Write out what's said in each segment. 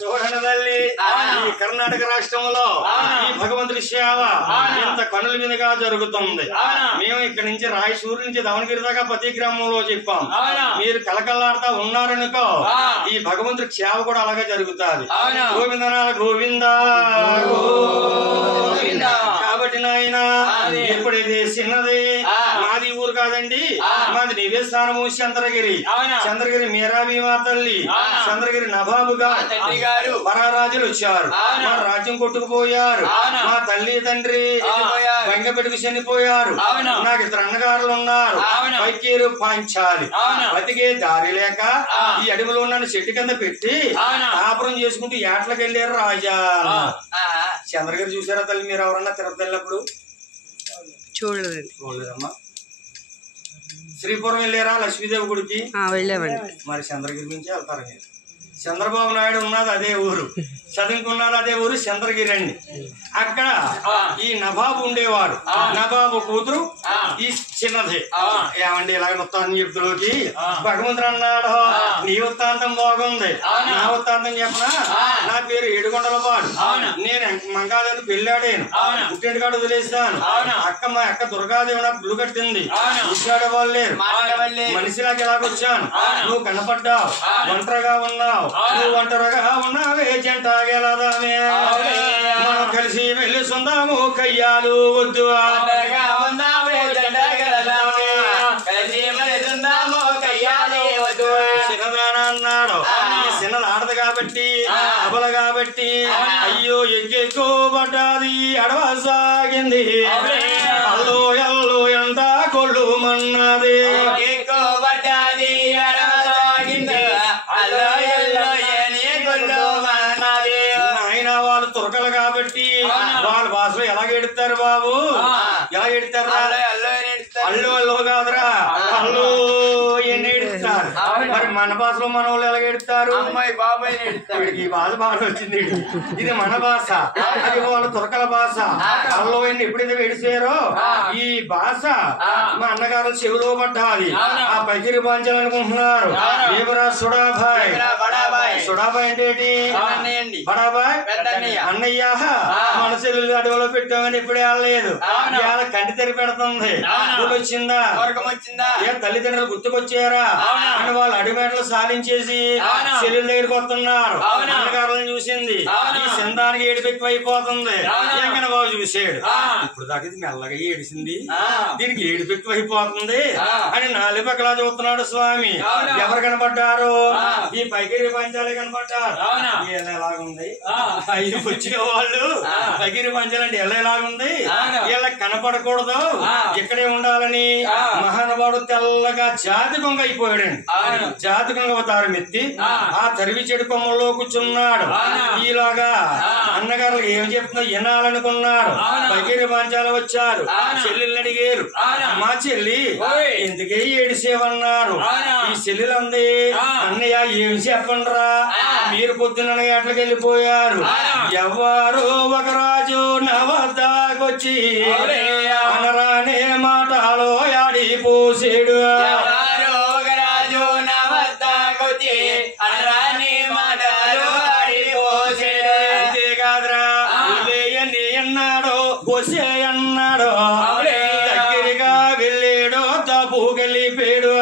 చూడండి తల్లి ఈ కర్ణాటక రాష్ట్రంలో ఈ భగవంతుడి సేవ ఇంత కనుల మీదుగా జరుగుతుంది. మేము ఇక్కడ నుంచి రాయచూరు నుంచి దావణగిరి దాకా ప్రతి గ్రామంలో చెప్పాం. మీరు కలకల్లాడుతా ఉన్నారనుకో ఈ భగవంతుడి సేవ కూడా అలాగే జరుగుతుంది. గోవిందనాల గోవింద కాబట్టి నాయన ఇప్పుడు ఇది చిన్నది మాది ఊరు కాదండి, మాది నివేశానము చంద్రగిరి. చంద్రగిరి మీరా భీమా తల్లి చంద్రగిరి నవాబు గారు పరారాజులు వచ్చారు, మా రాజ్యం కొట్టుకుపోయారు. మా తల్లి తండ్రి బంగపెట్టుకు చనిపోయారు. నాకు ఇద్దరు అన్నగారులు ఉన్నారు. పైకీరు పాంచాలి బతికే దారి లేక ఈ అడవిలో నన్ను చెట్టు కింద పెట్టి కాపురం చేసుకుంటూ ఏట్లకి వెళ్ళారు రాజా. చంద్రగిరి చూసారా తల్లి? మీరు ఎవరన్నా తిరుపతి వెళ్ళినప్పుడు చూడలేదమ్మా? శ్రీపురం వెళ్ళారా లక్ష్మీదేవి గుడికి? వెళ్ళామండి. మరి చంద్రగిరి నుంచి వెళ్తారు మీరు. చంద్రబాబు నాయుడు ఉన్నది అదే ఊరు, చదువుకున్నది అదే ఊరు చంద్రగిరి అండి. అక్కడ ఈ నవాబు ఉండేవాడు, నవాబు కూతురు ఈ చిన్నది. ఏమండి ఇలాగ వృత్తాంతం చెప్తులోకి భగవంతుడు అన్నాడు, నీ వృత్తాంతం బాగుంది, నా వృత్తాంతం చెప్పనా? నా పేరు ఏడుకొండలపాడు, నేను మంగాదేవి పెళ్ళాడాను, పుట్టింటి కాడు వదిలేస్తాను. మా అక్క దుర్గాదేవి నాకు గుళ్ళు కట్టింది, ఇచ్చాడే వాళ్ళు లేరు, మనిషిలాగా ఎలాగొచ్చాను. నువ్వు కనపడ్డావు, ఒంటరిగా ఉన్నావు, నువ్వు ఒంటరిగా ఉన్నావే జంటగలదామే, మనం కలిసి వెళ్ళిస్తుందాము కయ్యాలు వద్దు చిన్నదానా అన్నాడు. చిన్నది ఆడదు కాబట్టి అబల కాబట్టి అయ్యో ఎక్కెక్కుబడ్డాది అడవసాగింది, అల్లు ఎల్లు ఎంత కొళ్ళు మన్నది ఎక్కుబడ్డాది అడవసాగింది, ఆయన వాళ్ళు తురకలు కాబట్టి వాళ్ళ భాషలో ఎలాగ ఎడుతారు బాబు? ఎలా ఎడుతారు? అల్లు అల్లు కాదురా, అల్లు ఎన్ని ఎడుతారు. మరి మన భాషలో మన వాళ్ళు ఎలాగ ఎడుతారు? అమ్మాయి బాబాయ్ ఈ భాష బాగా వచ్చింది, ఇది మన భాష, అది వాళ్ళ తురకల భాష. అల్లు ఎన్ని ఎప్పుడైతే ఎడిచారో ఈ భాష మా అన్నగారు చెవిలో పడ్డాది. ఆ పగిరి పంచాలనుకుంటున్నారు. దేవరాజ్ సుడాబాయ్, సుడాబాయ్ అంటే ఏంటి? బడాబాయ్ అన్నయ్య. మన చెల్లెలు అడవిలో పెట్టామని ఇప్పుడే వెళ్ళలేదు, ఇవాళ కంటి తెరి పెడుతుంది. వచ్చిందా ఏ తల్లిదండ్రులు గుర్తుకొచ్చారా అని వాళ్ళు అడిమేటలు సాధించేసి చెల్లెల దగ్గరికి వస్తున్నారు. అన్నగారులను చూసింది, ఈ సిందానికి ఏడుపెక్కు అయిపోతుంది. ఎంకన బాబు చూసాడు, ఇప్పుడు దాకా ఇది మెల్లగా ఏడిసింది, దీనికి ఏడుపెక్కు అయిపోతుంది అని నాలుగు పక్కలా చూస్తున్నాడు స్వామి. ఎవరు కనపడ్డారు? ఈ పైకిరి పంచాలే కనపడ్డారు. ఎలాగుంది ఐదు వచ్చేవాళ్ళు పైకిరి పంచాలంటే ఎలాగుంది, వీళ్ళకి కనపడకూడదు, ఇక్కడే ఉండాలని మహానుభావుడు తెల్లగా జాతి కొంగ అయిపోయాడండి. జాతి కొంగ అవతారం ఎత్తి ఆ తరివి చెడు కొమ్మల్లో కూర్చున్నాడు. ఈలాగా అన్నగారు ఏం చెప్తుందో వినాలనుకున్నాడు. పగిరి పంచాలు వచ్చారు, చెల్లెల్ని అడిగారు, మా చెల్లి ఎందుకే ఏడిసేవన్నారు. ఈ చెల్లెలంది, అన్నయ్య ఏం చెప్పండిరా, మీరు పొద్దున్న ఏట్లకి వెళ్ళిపోయారు. ఎవరు ఒక రాజు నా వద్దకొచ్చి అనరానే మాటలో ఆడిపోసాడు. అంతేకాదురా అన్నాడు, కొసే అన్నాడు, దగ్గరగా వెళ్ళాడు, తప్పు గెలిపాడు.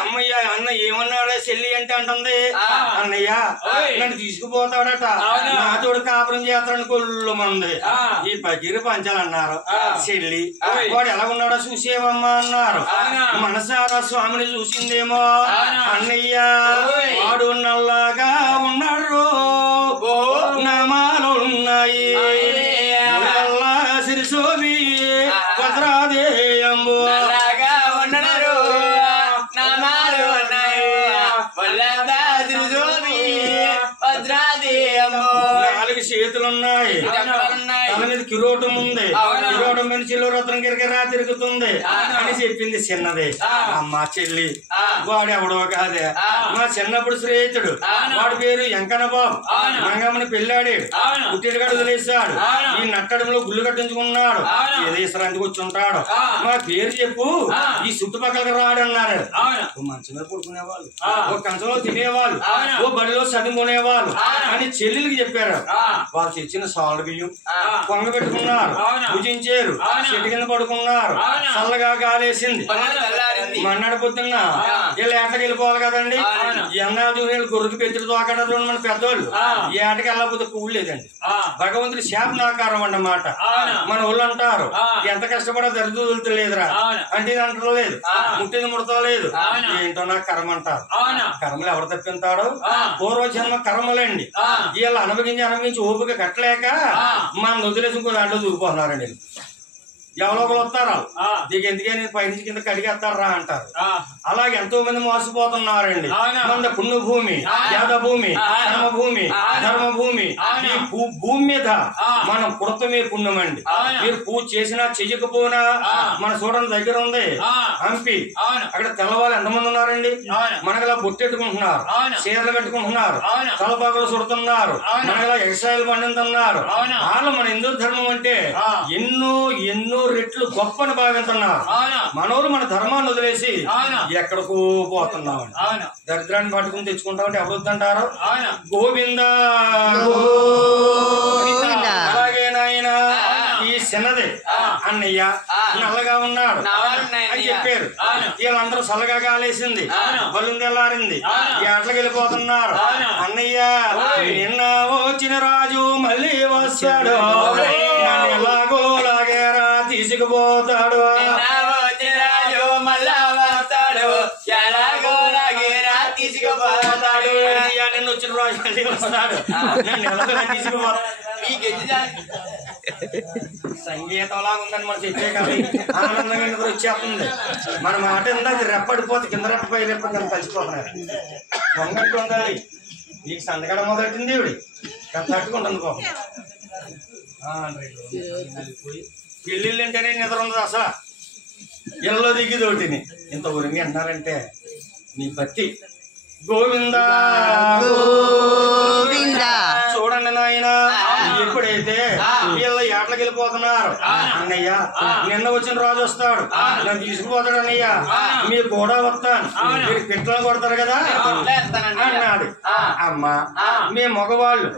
అమ్మయ్య అన్న ఏమన్నాడు చెల్లి అంటే అంటుంది, అన్నయ్య నన్ను తీసుకుపోతాడట, నాతోడు కాపురం చేస్తాడని కొల్లు మంది. ఈ పగిరి పంచాలన్నారు. చెల్లి వాడు ఎలా ఉన్నాడో చూసేవమ్మా అన్నారు. మనసారా స్వామిని చూసిందేమో. అన్నయ్య వాడు నల్లగా ఉన్నాడు, నామాలు ఉన్నాయి, సిరిసోమి భద్రాదేయంబు నాలుగు చేతులున్నాయి, తల మీద కిరోటం ఉంది, కిరోటం మీద చిల్లరత్నం గిరిగిరా తిరుగుతుంది అని చెప్పింది చిన్నది. అమ్మ చెల్లి వాడు ఎవడో కాదే, మా చిన్నప్పుడు స్నేహితుడు, వాడి పేరు వెంకన్న బాబు. మంగమ్మని పెళ్ళాడాడు, పుట్టినగాడు వదిలేశాడు, ఈ నట్టడంలో గుళ్ళు కట్టించుకున్నాడు, ఏదో ఇసరాంటికి వచ్చి ఉంటాడు, మా పేరు చెప్పు ఈ చుట్టుపక్కలకి రాడన్నారు. ఓ మంచం మీద పడుకునేవాళ్ళు, ఓ కంచంలో తినేవాళ్ళు, ఓ బడిలో చదువుకునేవాళ్ళు అని చెల్లెలకి చెప్పారు. వాళ్ళు తెచ్చిన సాల్ట్ బియ్యం పొంగ పెట్టుకున్నారు, భుజించారు, చెట్టు కింద పడుకున్నారు, చల్లగా గాలేసింది. మన్నాడు పొద్దున్న వీళ్ళు ఏటకి వెళ్ళిపోవాలి కదండి, ఎన్నాళ్ళు చూసి గొర్రెకి పెద్దలు తోకట మన పెద్దవాళ్ళు ఈ ఏటకి వెళ్ళకపోతే పువ్వు లేదండి. భగవంతుడి శాపనాకారం అన్నమాట. మన ఊళ్ళు అంటారు ఎంత కష్టపడా దరిద్రులేదురా అంటే అంటలేదు, ముట్టింది ముడతలేదు, ఏంటో నాకు కర్మ అంటారు. కర్మలు ఎవరు తప్పింతాడో పూర్వజన్మ కర్మలండి. వీళ్ళు అనుభవించి ఓపిక కట్టలేక మన వదిలేసి ఇంకో దాంట్లో దూరిపోతున్నారండి. ఎవరో ఒకరు వస్తారా దీనికి ఎందుకే నేను పైనుంచి కింద కడిగేస్తారా అంటారు. అలాగే ఎంతో మంది మోసపోతున్నారండి. మన పుణ్యభూమి, యాదభూమి, కర్మభూమి, ధర్మభూమి, ఈ భూమి మీద మనం పుడతమే పుణ్యం అండి. మీరు పూజ చేసినా చెయ్యకపోయినా మన చూడడం దగ్గర ఉంది హంపి, అక్కడ తెల్లవాళ్ళు ఎంతమంది ఉన్నారండి. మనకలా బొట్టెట్టుకుంటున్నారు, చీరలు కట్టుకుంటున్నారు, తలపాకులు చుడుతున్నారు, మనకలా ఎగసాయిలు పండుతున్నారు. వాళ్ళు మన హిందూ ధర్మం అంటే ఎన్నో ఎన్నో రెట్లు గొప్పని భావిస్తున్నారు. మనోళ్ళు మన ధర్మాన్ని వదిలేసి ఎక్కడికో పోతున్నాం. దరిద్రాన్ని పట్టుకుని తెచ్చుకుంటామంటే ఎవరు వద్దంటారు. గోవిందా అలాగే నాయన ఈ చిన్నదే అన్నయ్య నల్లగా ఉన్నాడు అని చెప్పారు. వీళ్ళందరూ చల్లగా కాలేసింది, బలు తెల్లారింది, ఏట్లకి వెళ్ళిపోతున్నారు. అన్నయ్య నిన్న వచ్చిన రాజు మళ్ళీ వస్తాడు, నన్ను ఎలాగోలాగేరా తీసుకుపోతాడు. రాజు మళ్ళా వస్తాడు, ఎలాగోలాగేరా తీసుకుపోతాడు. నిన్న వచ్చిన రాజు మళ్ళీ వస్తాడు, నన్ను ఎలాగోలా తీసుకుపోతాడు. సంగీతంలా ఉందని మనం చెప్పే కానీ ఆనందంగా నిద్ర వచ్చేస్తుంది. మన మాట ఇందాక రెప్పడిపోతే కింద రెప్ప పై రెప్ప కింద కలిసిపోతున్నారు. దొంగట్టు ఉండాలి, నీకు సందగడ మొదలెట్టింది ఇవిడి తట్టుకుంటుంది పాపం. పెళ్ళిళ్ళు అంటేనే నిద్ర ఉండదు అసలు. ఇళ్ళలో దిగిదోటిని ఇంత ఊరింగి అంటున్నారంటే నీ భక్తి. గోవిందా చూడండి నాయన, ఎప్పుడైతే వీళ్ళ ఏటలకు వెళ్ళిపోతున్నారు. అన్నయ్య నిన్న వచ్చిన రాజు వస్తాడు, నన్ను తీసుకుపోతాడు. అన్నయ్య మీరు కూడా వస్తాను, మీరు పిట్టలు కొడతారు కదా అన్నాడు. అమ్మ మీ మగవాళ్ళు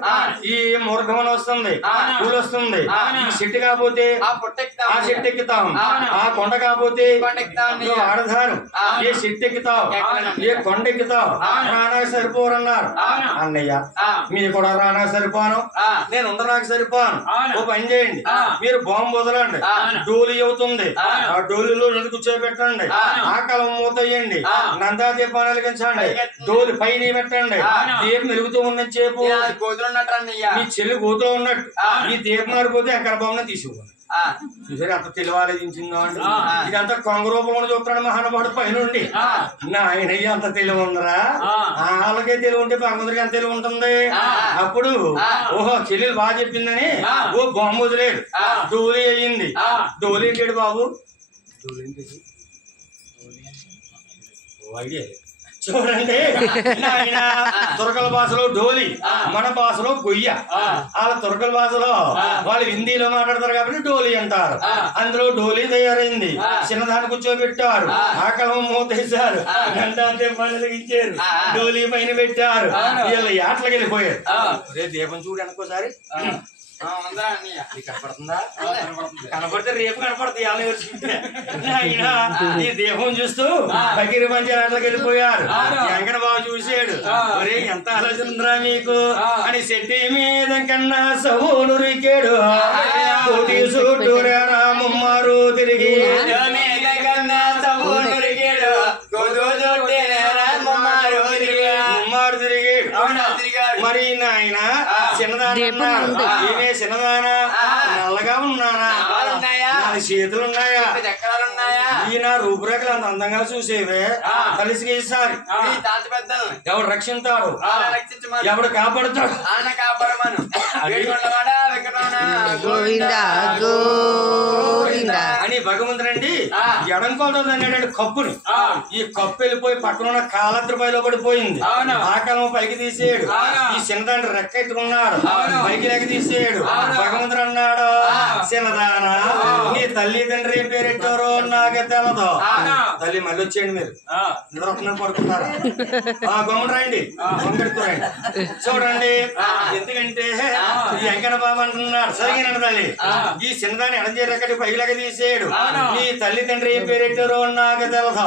ఈ మురగమని వస్తుంది, పూలు వస్తుంది, ఈ చెట్టు కాకపోతే ఆ చెట్టు ఎక్కుతాం, ఆ కొండ కాకపోతే నువ్వు ఆడదాను ఏ చెట్టు ఎక్కుతావు, ఏ కొండ ఎక్కుతావు, రానాకు సరిపోరన్నారు. అన్నయ్య మీరు కూడా రానాకు సరిపోను, నేను ఉండడానికి సరిపోను. ఓ పని చేయండి, మీరు బాంబు వదలండి, డోలి అవుతుంది, ఆ డోలిలో నన్ను కూర్చోబెట్టండి, ఆకలం మూతయ్యండి, నందా దీపాన్ని వెలిగించండి, డోలి పైన పెట్టండి, దీపం వెలుగుతూ ఉన్న చేపు మీ చెల్లి కూతూ ఉన్నట్టు ఈ దీపం మారిపోతే ఎక్కడ బాగున్నా తీసుకోండి. చూసారు అంత తెలివాలించిందో అండి. ఇదంతా కొంగ రూపంలో చూస్తున్నాడు మహానుభావుడు పైనుండి. నాయనయ్య అంత తెలివి ఉందరా, వాళ్ళకే తెలివి ఉంటే భగవంతుడికి ఎంత తెలివి ఉంటుంది. అప్పుడు ఓహో చెల్లెలు బాగా చెప్పిందని ఓ బొమ్మ వదిలేడు, డోలీ అయ్యింది. డోలీ ఏంటాడు బాబు, ఐడియా చూడండి నాయన. తురకల భాషలో డోలి, మన భాషలో గొయ్య. వాళ్ళ తురకల భాషలో వాళ్ళు హిందీలో మాట్లాడతారు కాబట్టి డోలి అంటారు. అందులో డోలీ తయారైంది, చిన్నదాన్ని కూర్చోబెట్టారు, ఆకలం మూతేశారు, గంటే పనిగించారు, డోలీ పైన పెట్టారు, వీళ్ళు ఏట్లకి వెళ్ళిపోయారు. రే దీపం చూడు అనుకోసారి కనపడుతుందా, కనపడితే రేపు కనపడుతుంది. ఆయన ఈ దీపం చూస్తూ బకీరి పంచాయట్లకి వెళ్ళిపోయారు. వెంకట బాబు చూసాడు, ఒరే ఎంత ఆలోచన ఉందిరా మీకు అని చెట్టు మీద కన్నా సవును రికాడు, కోటి చుట్టూ ముమ్మారు తిరిగి ముమ్మారు తిరిగి మరి నాయన చిన్నదానా, ఏమే చిన్నదానా, నల్లగా ఉన్నానా, చేతులు ఉన్నాయా చక్రాలు ఉన్నాయా ఈయన రూపురేఖలు అంత అందంగా చూసేవే కలిసి ఈసారి ఎవడు రక్షించాడు ఎవడు కాపాడుతాడు ఆయన కాపాడమను అని భగవంతుడండి ఎడంకోవడం అన్నాడు కప్పుని ఈ కప్పు వెళ్ళిపోయి పక్కన ఉన్న కాలద్రపైలో పడిపోయింది ఆ కాలం పైకి తీసేయడు ఈ చిన్నదాన్ని రెక్క ఎత్తుకున్నాడు పైకి లెక్క తీసేయడు భగవంతుడు అన్నాడు చిన్నదానా నీ తల్లి తండ్రి ఏం పేరెట్టారో నాకే తెలదు తల్లి మళ్ళీ వచ్చేయండి మీరు నిద్ర పడుకుంటారా గమ్మున రండి గొంగెడుకోరండి చూడండి ఎందుకంటే ఈ వెంకన్న బాబు అంటున్నాడు సరిగిన తల్లి ఈ చిన్నదాన్ని ఎడంజే రెక్కడి పైలాగా తీసేయడు నీ తల్లి తండ్రి ఏం పేరెట్టారో నాకే తెలదు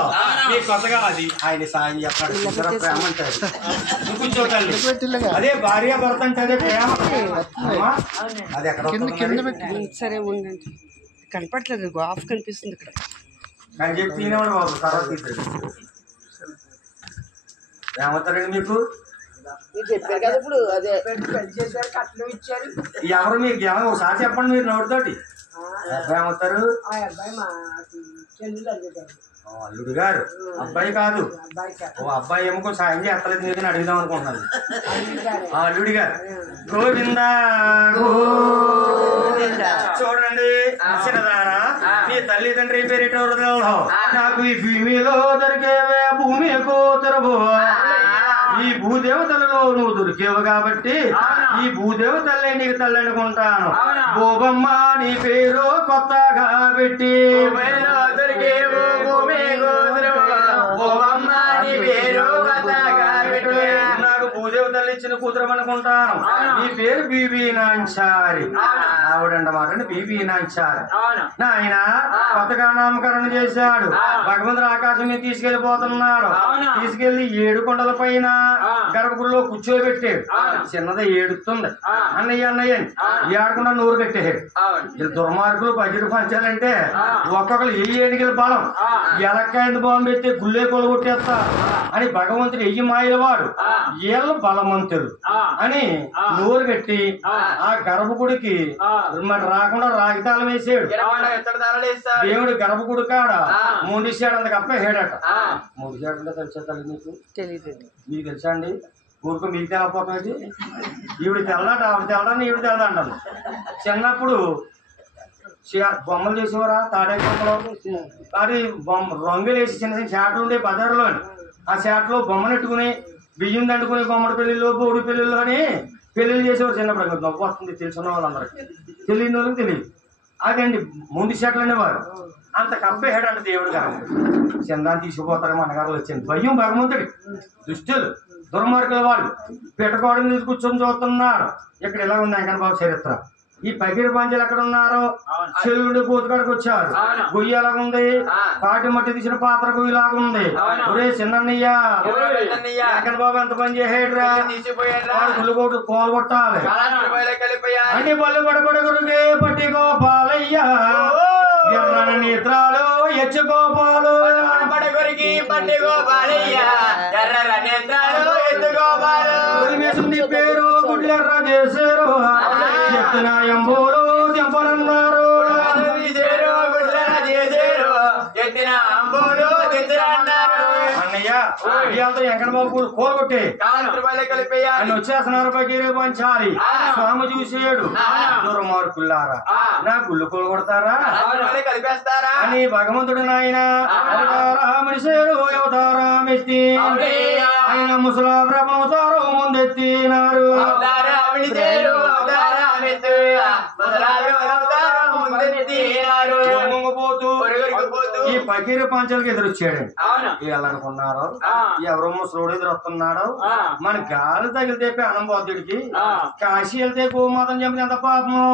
నీ కొత్తగా అది ఆయన సాయం చెప్పాడు ప్రేమ అంటారు కూర్చో తల్లి అదే భార్య భర్త అంటే అదే ప్రేమ అది ఎక్కడ సరే ఉండండి కనపట్లేదు ఆఫ్ కనిపిస్తుంది ఇక్కడ అని చెప్పి తినేవాడు బాబు తర్వాత తీసాడు ఏమవుతారండి మీకు చెప్పారు కదా ఇప్పుడు అదే ఎవరు మీకు ఎవరు ఒకసారి చెప్పండి మీరు నోటితోటి ఏమవుతారు అల్లుడు గారు అబ్బాయి కాదు ఓ అబ్బాయి ఏమో సాయం చేస్తలేదు మీకు అడుగుదాం అనుకుంటున్నాను అల్లుడి గారు గోవిందా చూడండి చిన్నదారా నీ తల్లిదండ్రి పేరేటో నాకు ఈ భూమిలో దొరికేవే భూమి కోతరబో ఈ భూదేవతలలో నువ్వు దొరికేవు కాబట్టి ఈ భూదేవతల్లే నీకు తల్లి అనుకుంటాను భూబమ్మ నీ పేరు కొత్తగా పెట్టి దొరికేవు భూమి భూబమ్మ నీ పేరు కొత్తగా పెట్టి నాకు భూదేవతల్లి ఇచ్చిన కూతురం అనుకుంటాను నీ పేరు బీబీ నాంచారి ఆవిడంటమాట బీబీ నాంచారి నాయన కొత్తగా నామకరణం చేశాడు భగవంతుడు ఆకాశం మీద తీసుకెళ్లిపోతున్నాడు తీసుకెళ్లి 7 కొండల పైన గర్భగుడిలో కూర్చోబెట్టాడు చిన్నది ఏడుతుంది అన్నయ్య అన్నయ్య ఏడకుండా నోరు కట్టేశాడు వీళ్ళు దుర్మార్గులు బడ్జెట్ పంచాలంటే ఒక్కొక్కరు ఏ ఏడుగుల బలం ఎలక్కాయని బాంబు పెట్టి గుళ్ళే కొలగొట్టేస్తా అని భగవంతుడు ఎయ్యి మాయల వాడు వీళ్ళు బలవంతుడు అని నోరు కట్టి ఆ గర్భగుడికి మరి రాకుండా రాగితాళం వేసాడు దేవుడు గర్భగుడి కాడ మూడిసాడు అంత కప్పేసాడట మూడిసాడు అంటే తెలుసా తల్లి మీకు తెలియదు మీకు తెలుసా అండి ఊరుకు మీకు తెలపోతుంది ఈవిడ తెల్లట ఆవిడ తెల్లడాన్ని ఈవిడ తెల్లదంటాను చిన్నప్పుడు బొమ్మలు చేసేవారా తాడే బొమ్మలు అది రంగులు వేసి చిన్న చిన్న చేటలు ఉండే బజార్లోని ఆ చేటలో బొమ్మనెట్టుకుని బియ్యం దండుకుని బొమ్మడి పెళ్లిలో బోడి పెళ్లిలోని పెళ్లిళ్ళు చేసేవారు చిన్నప్పుడు నవ్వు వస్తుంది తెలిసిన వాళ్ళందరికీ తెలియని వాళ్ళకి తెలియదు అదండి ముందు షర్ట్లు అనేవారు అంత కప్పేసాడు అంటే దేవుడు గారు చందాన్ని తీసుకుపోతారు మన గారు వచ్చింది భయం భగవంతుడి దుష్టులు దుర్మార్గుల వాళ్ళు పిటకోడని మీద కూర్చొని చూస్తున్నాడు ఇక్కడ ఇలా ఉంది వెంకన్న బాబు చరిత్ర ఈ పగిరి పంచాలు ఎక్కడ ఉన్నారు చెల్లుడి కూతుకాడికి వచ్చారు గొయ్యి ఎలాగుంది పాటి మట్టి తీసిన పాత్ర గొయ్యిలాగా ఉంది ఒరే చిన్నయ్య వెంకన్న బాబు ఎంత పని చేసేడురా గుళ్ళుకోటు కోలు కొట్టాలి అన్ని పళ్ళు పడబడుగురుగే పట్టి గోపాలయ్య ఎర్రన నేత్రాలు ఎచ్చుకోపాలు పడగొరికి పట్టి గోపాలయ్య ఎర్ర నేత్రాలు ఎత్తుకోపాలు పేరు గుడ్లెర్ర చేశారు ఎత్తున ఎంబోలు తెంపనన్నారు అన్నయ్య ఇవాళ వెంకట బాబు కోరగొట్టే అని వచ్చేస్తున్నారు పగిరి పంచాలి స్వామి చూసాడు దుర్మార్గులారా నా గుళ్ళు కోలగొడతారా అని భగవంతుడు నాయన మనిషేరు అవతారా మెత్తి ఆయన ముసలా బ్రహ్మవతారు ముందెత్తినారు ఈ పకీరు పంచాలకి ఎదురొచ్చాడండి ఎలాగనుకున్నారు ఎవరో ముసలోడు ఎదురొస్తున్నాడు మన గాలి తగిలితే అన్నం పోతుడికి కాశీ వెళ్తే గోమాతం చెప్పిన ఎంత పాపము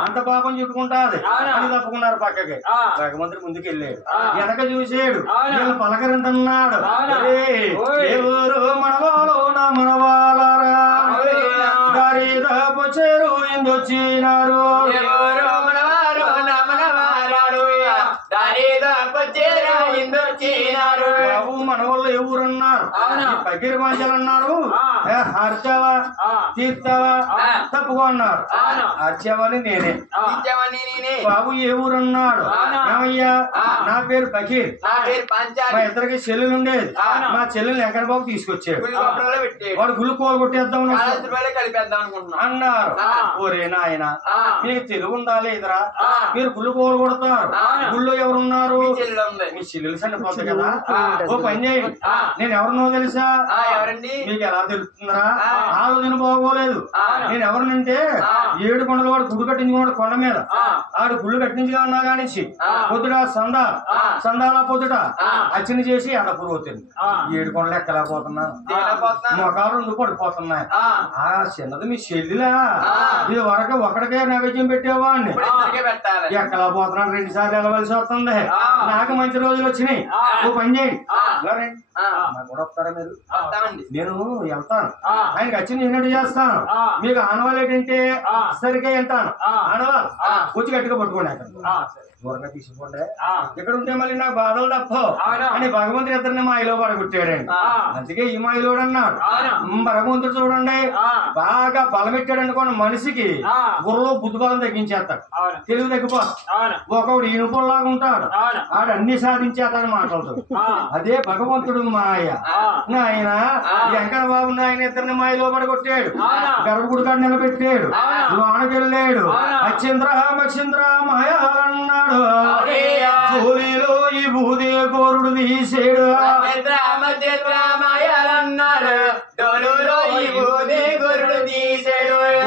అంత పాపం చుట్టుకుంటాది అని తప్పుకున్నారు పక్కకి భగవంతుడి ముందుకు వెళ్ళాడు వెనక చూసాడు వీళ్ళు పలకరింటున్నాడు ఎవరు మనవాళ్ళు నా మనవాళ్ళరా దారిదాపొచ్చారు ఇందొచ్చినారు బాబు మన వాళ్ళు ఏ ఊరన్నారు పగిరి మంజలు అన్నారు హర్చావా తీర్చావా తప్పుగా అన్నారు హర్చావని నేనే బాబు ఏ ఊరన్నాడు ఏమయ్యా నా పేరు బకీర్ మా ఇద్దరికి చెల్లెలు ఉండేది మా చెల్లెల్ని ఎక్కడ బాబు తీసుకొచ్చాడు వాడు గుళ్ళు కూర కొట్టేద్దాం అన్నారు ఓరే నాయన మీకు తెలుగు ఉందా లేదురా మీరు గుళ్ళు కూర కొడతారు గుళ్ళు ఎవరున్నారు మీ చెల్లెలు చనిపోతాయి కదా ఓ పని చేయండి నేను ఎవరినో తెలుసా మీకు ఎలా తెలుస్తుందిరా ఆ రోజున బాగోలేదు నేను ఎవరినంటే 7 కొండలు వాడు గుడి కట్టించుకున్నాడు కొండ మీద ఆడు గుళ్ళు కట్టించుగా ఉన్నా కానీ పొద్దుట సందాల పొద్దుట అర్చన చేసి అడపురు అవుతుంది 7 కొండలు ఎక్కలేకపోతున్నాను మొఖాలు 2 పడిపోతున్నాయి ఆ చిన్నది మీ చెల్లిలా ఇది వరకు ఒకడికే నైవేద్యం పెట్టేవాడిని ఎక్కలా పోతున్నాడు 2 సార్లు వెళ్ళవలసి వస్తుంది నాకు మంచి రోజులు వచ్చినాయి ఓ పని చేయండి కూడా వస్తారా మీరు నేను వెళ్తాను ఆయనకి అర్చన చేసినట్టు చేస్తాను మీకు ఆనవాళ్ళు ఏంటంటే సరిగ్గా వెళ్తాను ఆనవాళ్ళు వచ్చి గట్టిగా పట్టుకోండి అక్కడ దూరంగా తీసుకోండి ఇక్కడ ఉంటే మళ్ళీ నాకు బాధలు తప్పవు అని భగవంతుడు ఇద్దరిని మాయలో పడగొట్టాడండి అందుకే ఈ మాయలోడు అన్నాడు భగవంతుడు చూడండి బాగా బలం పెట్టాడు అనుకోండి మనిషికి గుర్రలో బుద్ధి బలం తగ్గించేస్తాడు తెలుగు తగ్గిపోతాడు ఒకడు ఈనుపుల్లాగా ఉంటాడు ఆడు అన్ని సాధించేస్తాడని మాట్లాడుతాడు అదే భగవంతుడు మాయ నాయన వెంకట బాబు నాయన ఇద్దరిని మాయలో పడగొట్టాడు గర్భగుడి కాడ నిలబెట్టాడు లోనకి వెళ్ళాడు అచ్చింద్ర మక్షింద్ర మాయ అన్నాడు జోలిలో ఈ భూదే గోరుడు తీసాడు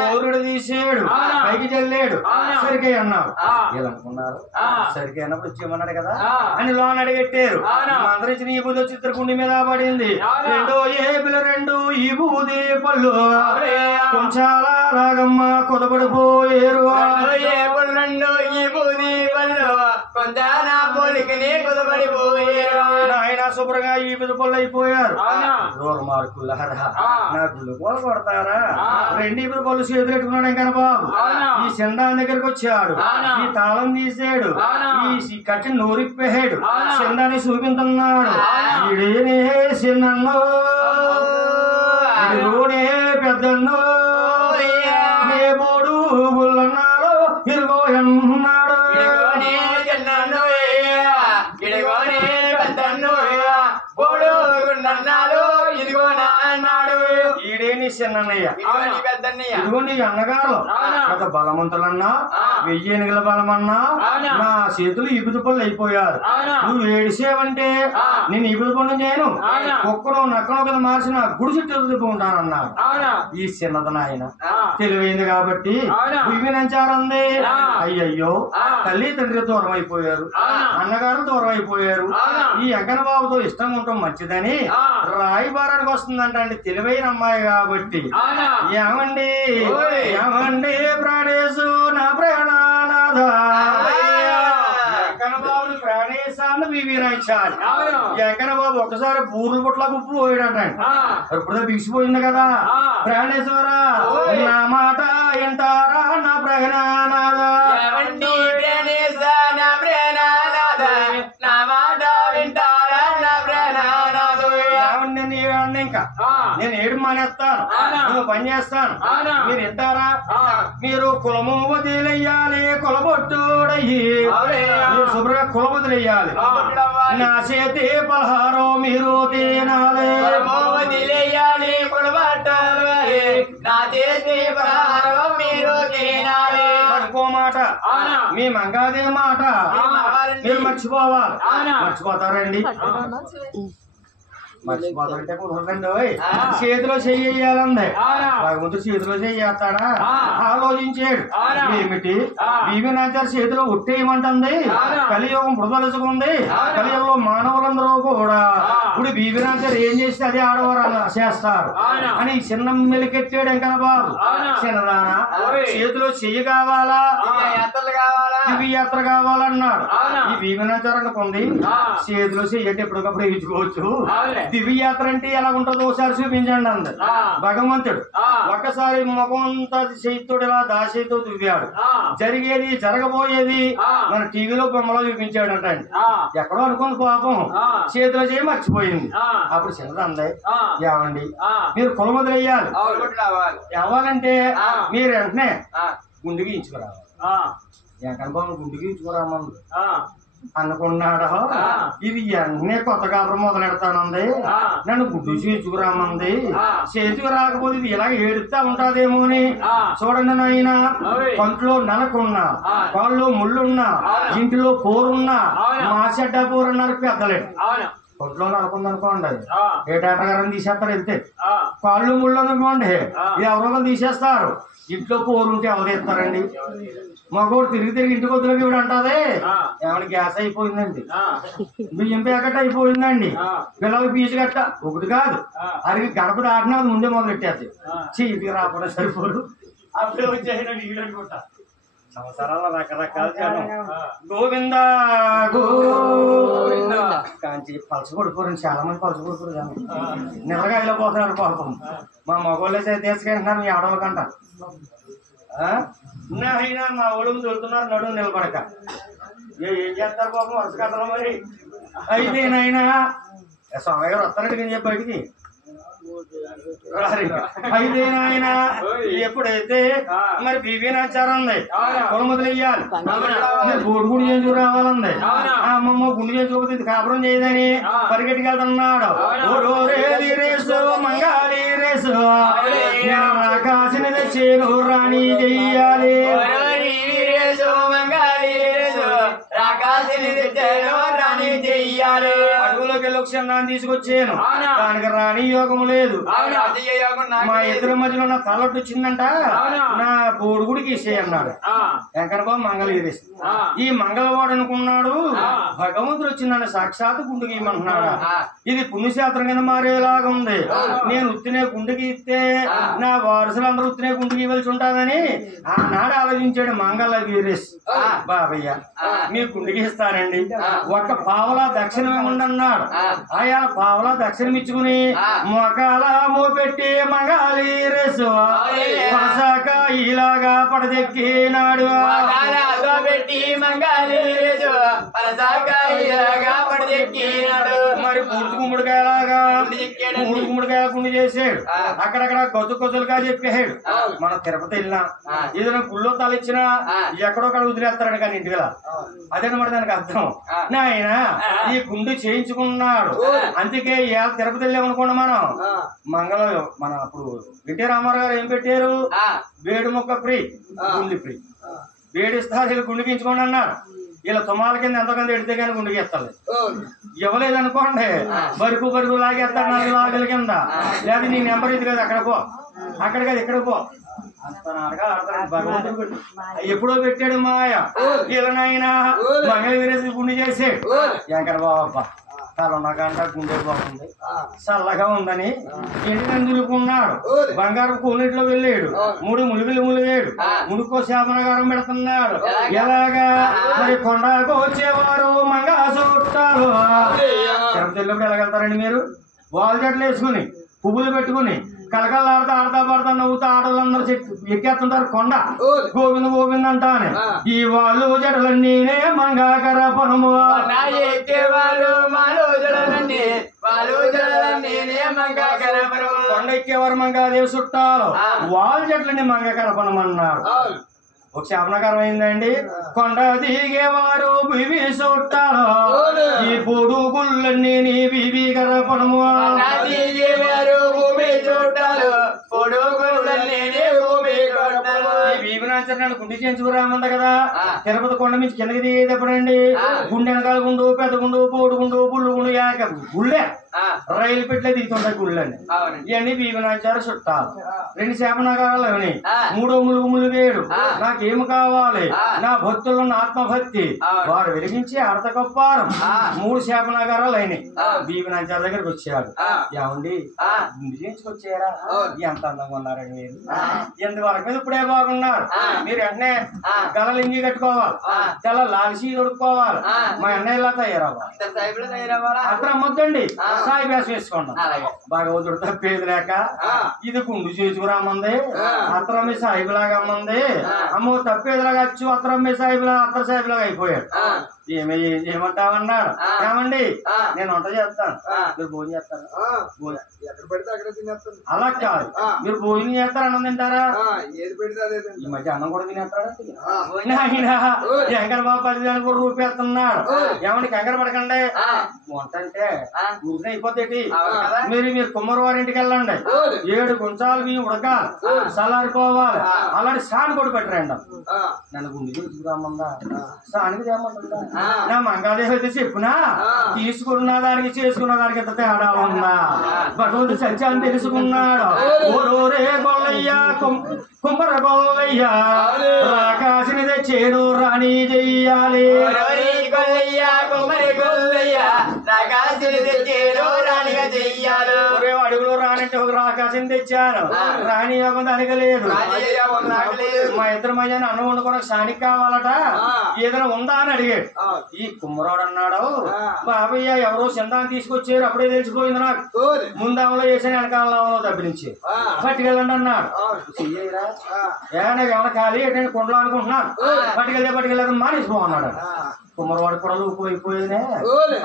గోరుడు తీసాడు పైకి చల్లాడు సరికే అన్నాడు ఏమనుకున్నారు సరికే అన్నప్పుడు వచ్చేయమన్నాడు కదా అని లోన్ అడిగెట్టారు అందరూ ఇచ్చిన ఈ బూది వచ్చి కుండి మీద పడింది 2 ఏబులు 2 ఈ బూది పళ్ళు కొంచాల రాగమ్మ కొదపడిపోయారు ఆయన శుభ్రంగా ఈ పళ్ళు అయిపోయారు మార్కులారా నా గుళ్ళు పోలు కొడతారా 2 పళ్ళు చేతులు పెట్టుకున్నాడు ఇంకా బాబు ఈ చందాన్ దగ్గరికి వచ్చాడు ఈ తాళం తీసాడు ఈ కట్టి నోరిపోయాడు చందాన్ని చూపించున్నాడు ఇడేనే చిన్నో ఇడునే పెద్దన్నో ఏ 3 గుళ్ళన్నాడు ఇరుగోయన్నాడు ఈడేని చిన్నయ్య ఇదిగో నీ అన్నగారు గత బలవంతులన్నా 1000 ఏనుగుల బలమన్నా నా చేతులు ఇబుదు పళ్ళు అయిపోయారు నువ్వు ఏడిసేవంటే నేను ఇబుదు పళ్ళు చేయను కుక్కను నక్కను కదా మార్చిన గుడి చుట్టూ ఉంటానన్నాడు ఈ చిన్నది నాయన తెలివైంది కాబట్టి వినంచారంది అయ్యయ్యో తల్లి తండ్రి దూరం అయిపోయారు అన్నగారు దూరం అయిపోయారు ఈ వెంకన్న బాబుతో ఇష్టం ఉండటం మంచిదని రాయబారానికి వస్తుందంట అండి తెలివైన అమ్మాయి కాబట్టి ఏమండి ఏమండి ప్రాణేశు నా ప్రాణనాథ వెంకన్న బాబుని ప్రాణేశాన్ని వివరించాలి వెంకన్న బాబు ఒకసారి పూర్లు పుట్ల ఉప్పు పోయాడంట ఎప్పుడో బిగిసిపోయింది కదా ప్రాణేశ్వర నా మాట వింటారా నా ప్రాణనాథ ఇంకా నేను ఏడు మానేస్తాను నువ్వు పని చేస్తాను మీరు వింటారా మీరు కులము వదిలేయాలి కులబొట్టుడయ్యి మీరు శుభ్రంగా కుల వదిలేయాలి నా చేతి పలహారం మీరు తినాలి ఇంకో మాట మీ మంగాదే మాట మీరు మర్చిపోవాలి మర్చిపోతారండి మర్చిపోతారంటే కుదరదండి చేతిలో చెయ్యాలంది భగవంతుడు చేతిలో చెయ్యేస్తాడా ఆలోచించాడు ఏమిటి బీబీనాచారి చేతిలో ఉట్టేయమంటుంది కలియుగం బుడదలుచుకుంది కలియుగంలో మానవులందరూ కూడా ఇప్పుడు బీబీనాచారి ఏం చేస్తే అదే ఆడవారు చేస్తారు అని చిన్న మెలికెట్టాడు వెంకన్న బాబు చిన్నదానా చేతిలో చెయ్యి కావాలా దివ్య యాత్ర కావాలన్నాడు. ఈ భీమనాచారానికి ఉంది చేతిలో చెయ్యటి ఎప్పటికప్పుడు వేయించుకోవచ్చు. దివ్య యాత్ర అంటే ఎలా ఉంటుందో ఒకసారి చూపించండి అంది భగవంతుడు. ఒక్కసారి ముఖం అంతా చేతితో ఇలా దాచేతో దివ్యాడు. జరిగేది జరగబోయేది మన టీవీలో బొమ్మలో చూపించాడంట అండి. ఎక్కడో అనుకుంది పాపం చేతిలో చేయి మర్చిపోయింది. అప్పుడు చిన్నది అంది, ఏమండి మీరు కులం వదిలేయాలి, అవ్వాలంటే మీరు వెంటనే గుండెకి ఇచ్చుకురావాలి. ఎక్కడ గుండెకి ఇచ్చుకురామంది అనుకున్నాడు. ఇది వెంటనే కొత్త కాపురం మొదలెడతానంది. నన్ను గుడ్డు చేయించుకురామంది. చేతికి రాకపోతే ఇది ఇలా ఏడుస్తా ఉంటాదేమో అని. చూడండి నాయన, కంట్లో నలకున్నా, కాళ్ళు ముళ్ళున్నా, ఇంటిలో పోరున్నా, మాసెడ్డ పోరన్నారు పెద్దలే. కొట్లో నడుకుందనుకోండి ఏటాటగారని తీసేస్తారు. వెళ్తే కాళ్ళు ముళ్ళు అనుకోండి ఎవరో తీసేస్తారు. ఇంట్లో పోరుంటే ఎవరు తీస్తారండి? మగోడు తిరిగి తిరిగి ఇంటికి వద్దులకి ఇవిడ అంటదే ఏమైనా గ్యాస్ అయిపోయిందండి, బియ్యం ప్యాకెట్ అయిపోయిందండి, పిల్లలకి ఫీజు కట్ట ఒకటి కాదు అరిగి గడప దాటినా ముందే మొదలెట్టేది. ఇంటికి రాకుండా సరిపోదు. అప్పుడే వచ్చేసాడు వీడు అనుకుంటా. సంవత్సరాల రకరకాల జనం గోవింద గోవింద కాంచి పలస పడిపోరండి. చాలా మంది పలస పడిపోరు జనం నిలగా వెళ్ళిపోతున్నారు పాపం. మా మగవాళ్ళే తీసుకెళ్తున్నారు మీ ఆడవాళ్ళకంట. అయినా మా ఓడుము దొరుకుతున్నారు నడుము నిలబడక. ఏం చేస్తారు పాపం వరుస కట్టడం మరి. అయితే నాయన స్వామి గారు వస్తారండి నేను చెప్పి బయటికి. అయితే నాయన ఎప్పుడైతే మరి భీమనాచారం ఉంది కులం వదిలేయాలి, బోడు గుడి చేసి రావాలంది. అమ్మమ్మ గుండు చేసుకోకపోతే కాపురం చేయదని పరిగెట్టుకు వెళ్తున్నాడు. రేసు మంగాలి రేసు కాసినది చేను రాణి చెయ్యాలి. అడుగులోకి వెళ్ళి ఒక చిన్నాన్ని తీసుకొచ్చాను. దానికి రాణి యోగం లేదు. మా ఇద్దరి మధ్యలో నా తలొట్టు వచ్చిందంట. నా బోడుగుడికి ఇసే అన్నాడు. వెంకటబాబు మంగళ ఈ మంగళవాడు అనుకున్నాడు. భగవంతుడు వచ్చిందండి సాక్షాత్ గుండుకి ఇవ్వమంటున్నాడు. ఇది పుణ్యశాస్త్రం కింద మారేలాగా ఉంది. నేను ఉత్తినే గుండుకి ఇస్తే నా వారసులందరూ ఉత్తినే గుండుకి ఇవ్వాల్సి ఉంటాదని ఆనాడు ఆలోచించాడు మంగళ వీరేష్. బాబయ్య మీ గుండుకి ఇస్తానండి, ఒక్క పావలా దక్షిణం ఇవ్వండి అన్నాడు. ఆయా పావలా దక్షిణం ఇచ్చుకుని మొకాల మోపెట్టి మంగాలి రేసు పసాక ఇలాగా పడదెక్కినాడు. మరి పూర్తి గుమ్మడికాయలాగా మూడు గుమ్మడికాయ గుండు చేసాడు. అక్కడక్కడ కొద్దు కొద్దులుగా చెప్పాడు. మనం తిరుపతి వెళ్ళినా ఏదైనా గుళ్ళో తలిచ్చినా ఎక్కడొక్కడ వదిలేస్తాడు కానీ ఇంటికి. అదేనమాట దానికి అర్థం. నాయన ఈ గుండు చేయించుకున్నాడు. అందుకే తిరుపతి వెళ్ళామనుకోండి మనం మంగళ మన అప్పుడు ఎన్టీ రామారావు గారు ఏం పెట్టారు? వేడి మొక్క ఫ్రీ, గుండు ఫ్రీ. వేడిస్తారు వీళ్ళు గుండుకించుకోండి అన్నారు. ఇలా తుమాల కింద ఎంతకంత ఎడితే కానీ గుండుకి ఎత్తాలి. ఇవ్వలేదు అనుకోండి బరుకు బరుకు లాగేస్తాడు 4 లాగుల కింద. లేదా నీ నెంబర్ ఇది కదా అక్కడ పో, అక్కడ కాదు ఇక్కడ పో. భగవంతుడు ఎప్పుడో పెట్టాడు మాయ. ఇలానైనా మంగళ వీరేసి గుండు చేసాడు. ఎక్కడ బాబా తలన్న గంట గుండె పోతుంది చల్లగా ఉందని ఇంటిని దులుకున్నాడు. బంగారం కోనేటిలో వెళ్ళాడు. 3 ములుగులు ములిగాడు. ముడుకో శాపనగారం పెడుతున్నాడు. ఎలాగా మరి కొండకు వచ్చేవారు మంగా చుట్టాలు. తిరుపతి వెళ్ళినప్పుడు ఎలాగెళ్తారండి మీరు? వాల్ జట్లు వేసుకుని పువ్వులు పెట్టుకుని కలకల్లాడుతూ ఆడతా పడతా నవ్వుతా ఆడవాళ్ళందరూ ఎక్కేస్తుంటారు కొండ. గోవింద గోవింద అంటానే ఈ వాళ్ళు జడలన్నీనే మంగాకర పనము. కొండ ఎక్కేవారు మంగాదేవి చుట్టాలు, వాళ్ళు జట్లని మంగకర పనమన్నారు. ఒక శాపనకారం అయిందండి. కొండ దిగేవారు బివి చుట్టాలు, ఈ పొడుగుళ్ళన్నీ నీ బివి గరపనము. భీమనాచార్యాన్ని గుండె చేయించుకురామంది కదా. తిరుపతి కొండ నుంచి కిందకి దిగేటప్పుడండి గుండె వెనకాల గుండు, పెద్ద గుండు, పోడు గుండు, పుల్లు గుండు, గుళ్ళే రైలు పెట్లే దిగుతుంటాయి గుళ్ళని ఇవన్నీ భీమనాచారు చుట్టాలు 2 చేప నగరాలు అని 3 ములుగు ములుగేడు నాకేమి కావాలి నా భక్తులను ఆత్మభక్తి వారు వెలిగించి అర్థకొప్పారం 3 చేప నగరాలు అయినాయి భీమనాచారు దగ్గరికి వచ్చాడు ఏమండి గుండించుకొచ్చారా ఎంత అందంగా ఉన్నారండి మీరు ఎందువరకు ఇప్పుడే బాగున్నారు మీరు వెంటనే గలలింగి కట్టుకోవాలి తెల్ల లాల్సీ కొడుకోవాలి మా అన్నయ్య ఇలా తయారవ్వాలి అక్కడ అమ్మొద్దండి సాయి వేషం వేసుకున్నాం భగవంతుడు తప్పేది లేక ఇది గుండు చేసుకురామంది అత్తరమ్మి సాయిబులాగా అమ్మంది అమ్మో తప్పేదిలాగా వచ్చు అత్తరమ్మి సాయిబులాగా అత్తర సాయిబులాగా అయిపోయాడు ఏమంటామన్నాడు ఏమండి నేను వంట చేస్తాను మీరు భోజనం చేస్తాను అలా కాదు మీరు భోజనం చేస్తారు అన్నం తింటారా ఈ మధ్య అన్నం కూడా తినేస్తాడా వెంకట బాబు 10 కూడా రూపేస్తున్నాడు ఏమండి కంగారు పడకండి వంట అంటే ఊరిని అయిపోతేటి మీరు కుమ్మరవారింటికి వెళ్ళండి 7 గుంచాలు మీ ఉడకాలి సలారిపోవాలి అలాంటి సాని కూడా పెట్టరండి నన్ను గుండె తీసుకురామందా సానికి తేమంటుందా నా మంగాదేవి అయితే చెప్పునా తీసుకున్న దానికి చేసుకున్న దానికి ఎంత తేడా ఉందా భగవంతుడు సత్యాన్ని తెలుసుకున్నాడు ఓరోరే గొల్లయ్యా కుమ్మర గొల్లయ్యా రాకాశిని తెచ్చేను రాణి చెయ్యాలి అడుగులో రానంటే ఒక రాకాశిని తెచ్చాను రాణి యోగం దానికి లేదు మా ఇద్దరు మధ్యాహ్నం అన్నం వండుకోవడానికి సానికి కావాలట ఏదైనా ఉందా అని అడిగాడు ఈ కుమ్మరోడు అన్నాడు బాబయ్య ఎవరో చిందాన్ని తీసుకొచ్చారు అప్పుడే తెలిసిపోయింది నాకు ముందామలో వేసిన వెనకాలలో దబ్బించి పట్టుకెళ్ళండి అన్నాడు చెయ్యరా ఏమైనా ఖాళీ ఏంటంటే కొండలో అనుకుంటున్నాను పట్టుకెళ్ళలేదు మానేసిపోన్నాడు కుమ్మరవాడు కూడా ఊపిపోయిపోయినే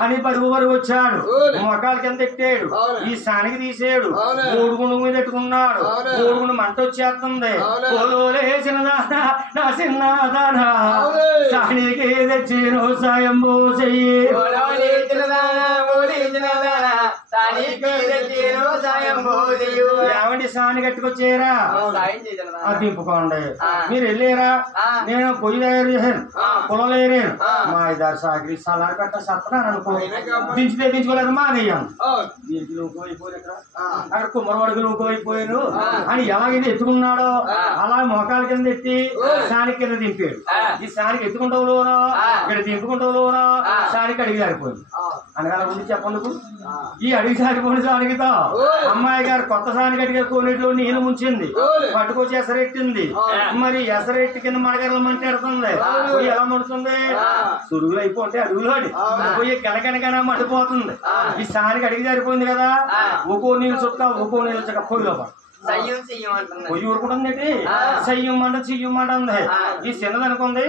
అని 10 వరకు వచ్చాడు మొక్కల కింద ఎట్టాడు ఈ సానికి తీసాడు 3 గుండు మీద పెట్టుకున్నాడు 3 గుండు మంట వచ్చేస్తుంది చిన్నదానా నా చిన్నదానా సానికి తెచ్చేను సాయంబో చెయ్యి ఏమండి సాని కట్టుకొచ్చారా అది దింపుకోండి మీరు వెళ్ళారా నేను పొయ్యి తయారు చేశాను పొలం ఏరాను మా ఇద్దరు సాగిరి సలార్ కట్ట సత్తనాను అనుకో దించుకోలేదు మా అయ్యాను దీనికి లోకమైపోయిన అక్కడ కుమ్మరవాడికి లోకమైపోయాను అని ఎలాగైతే ఎత్తుకున్నాడో అలా మోకాల కింద ఎత్తి సానికి కింద దింపాడు ఈ సానికి ఎత్తుకుంటావులోనో ఇక్కడ దింపుకుంటావులోనో సానికి అడిగి జారిపోయింది అనగాల గురించి చెప్పందుకు ఈ అడిగి జారిపోయిన సానికితో అమ్మాయి గారు కొత్త సానికి అడిగే కోనేటిలో నీళ్ళు ముంచింది పట్టుకొచ్చి ఎసరెట్టింది మరి ఎసరెట్టి కింద మడగరలు మంటేడుతుంది ఎలా మండుతుంది సురుగులు అయిపోతే అడుగులోని పోయి గనగనగన మండిపోతుంది ఈ సానికి అడిగి జారిపోయింది కదా ఒక్కో నీళ్ళు చుక్క పొయ్యిలో పొయ్యి ఊరుకుంటుంది చెయ్యమంట చెయ్యమంట ఉంది ఈ చిన్నదనుకుంది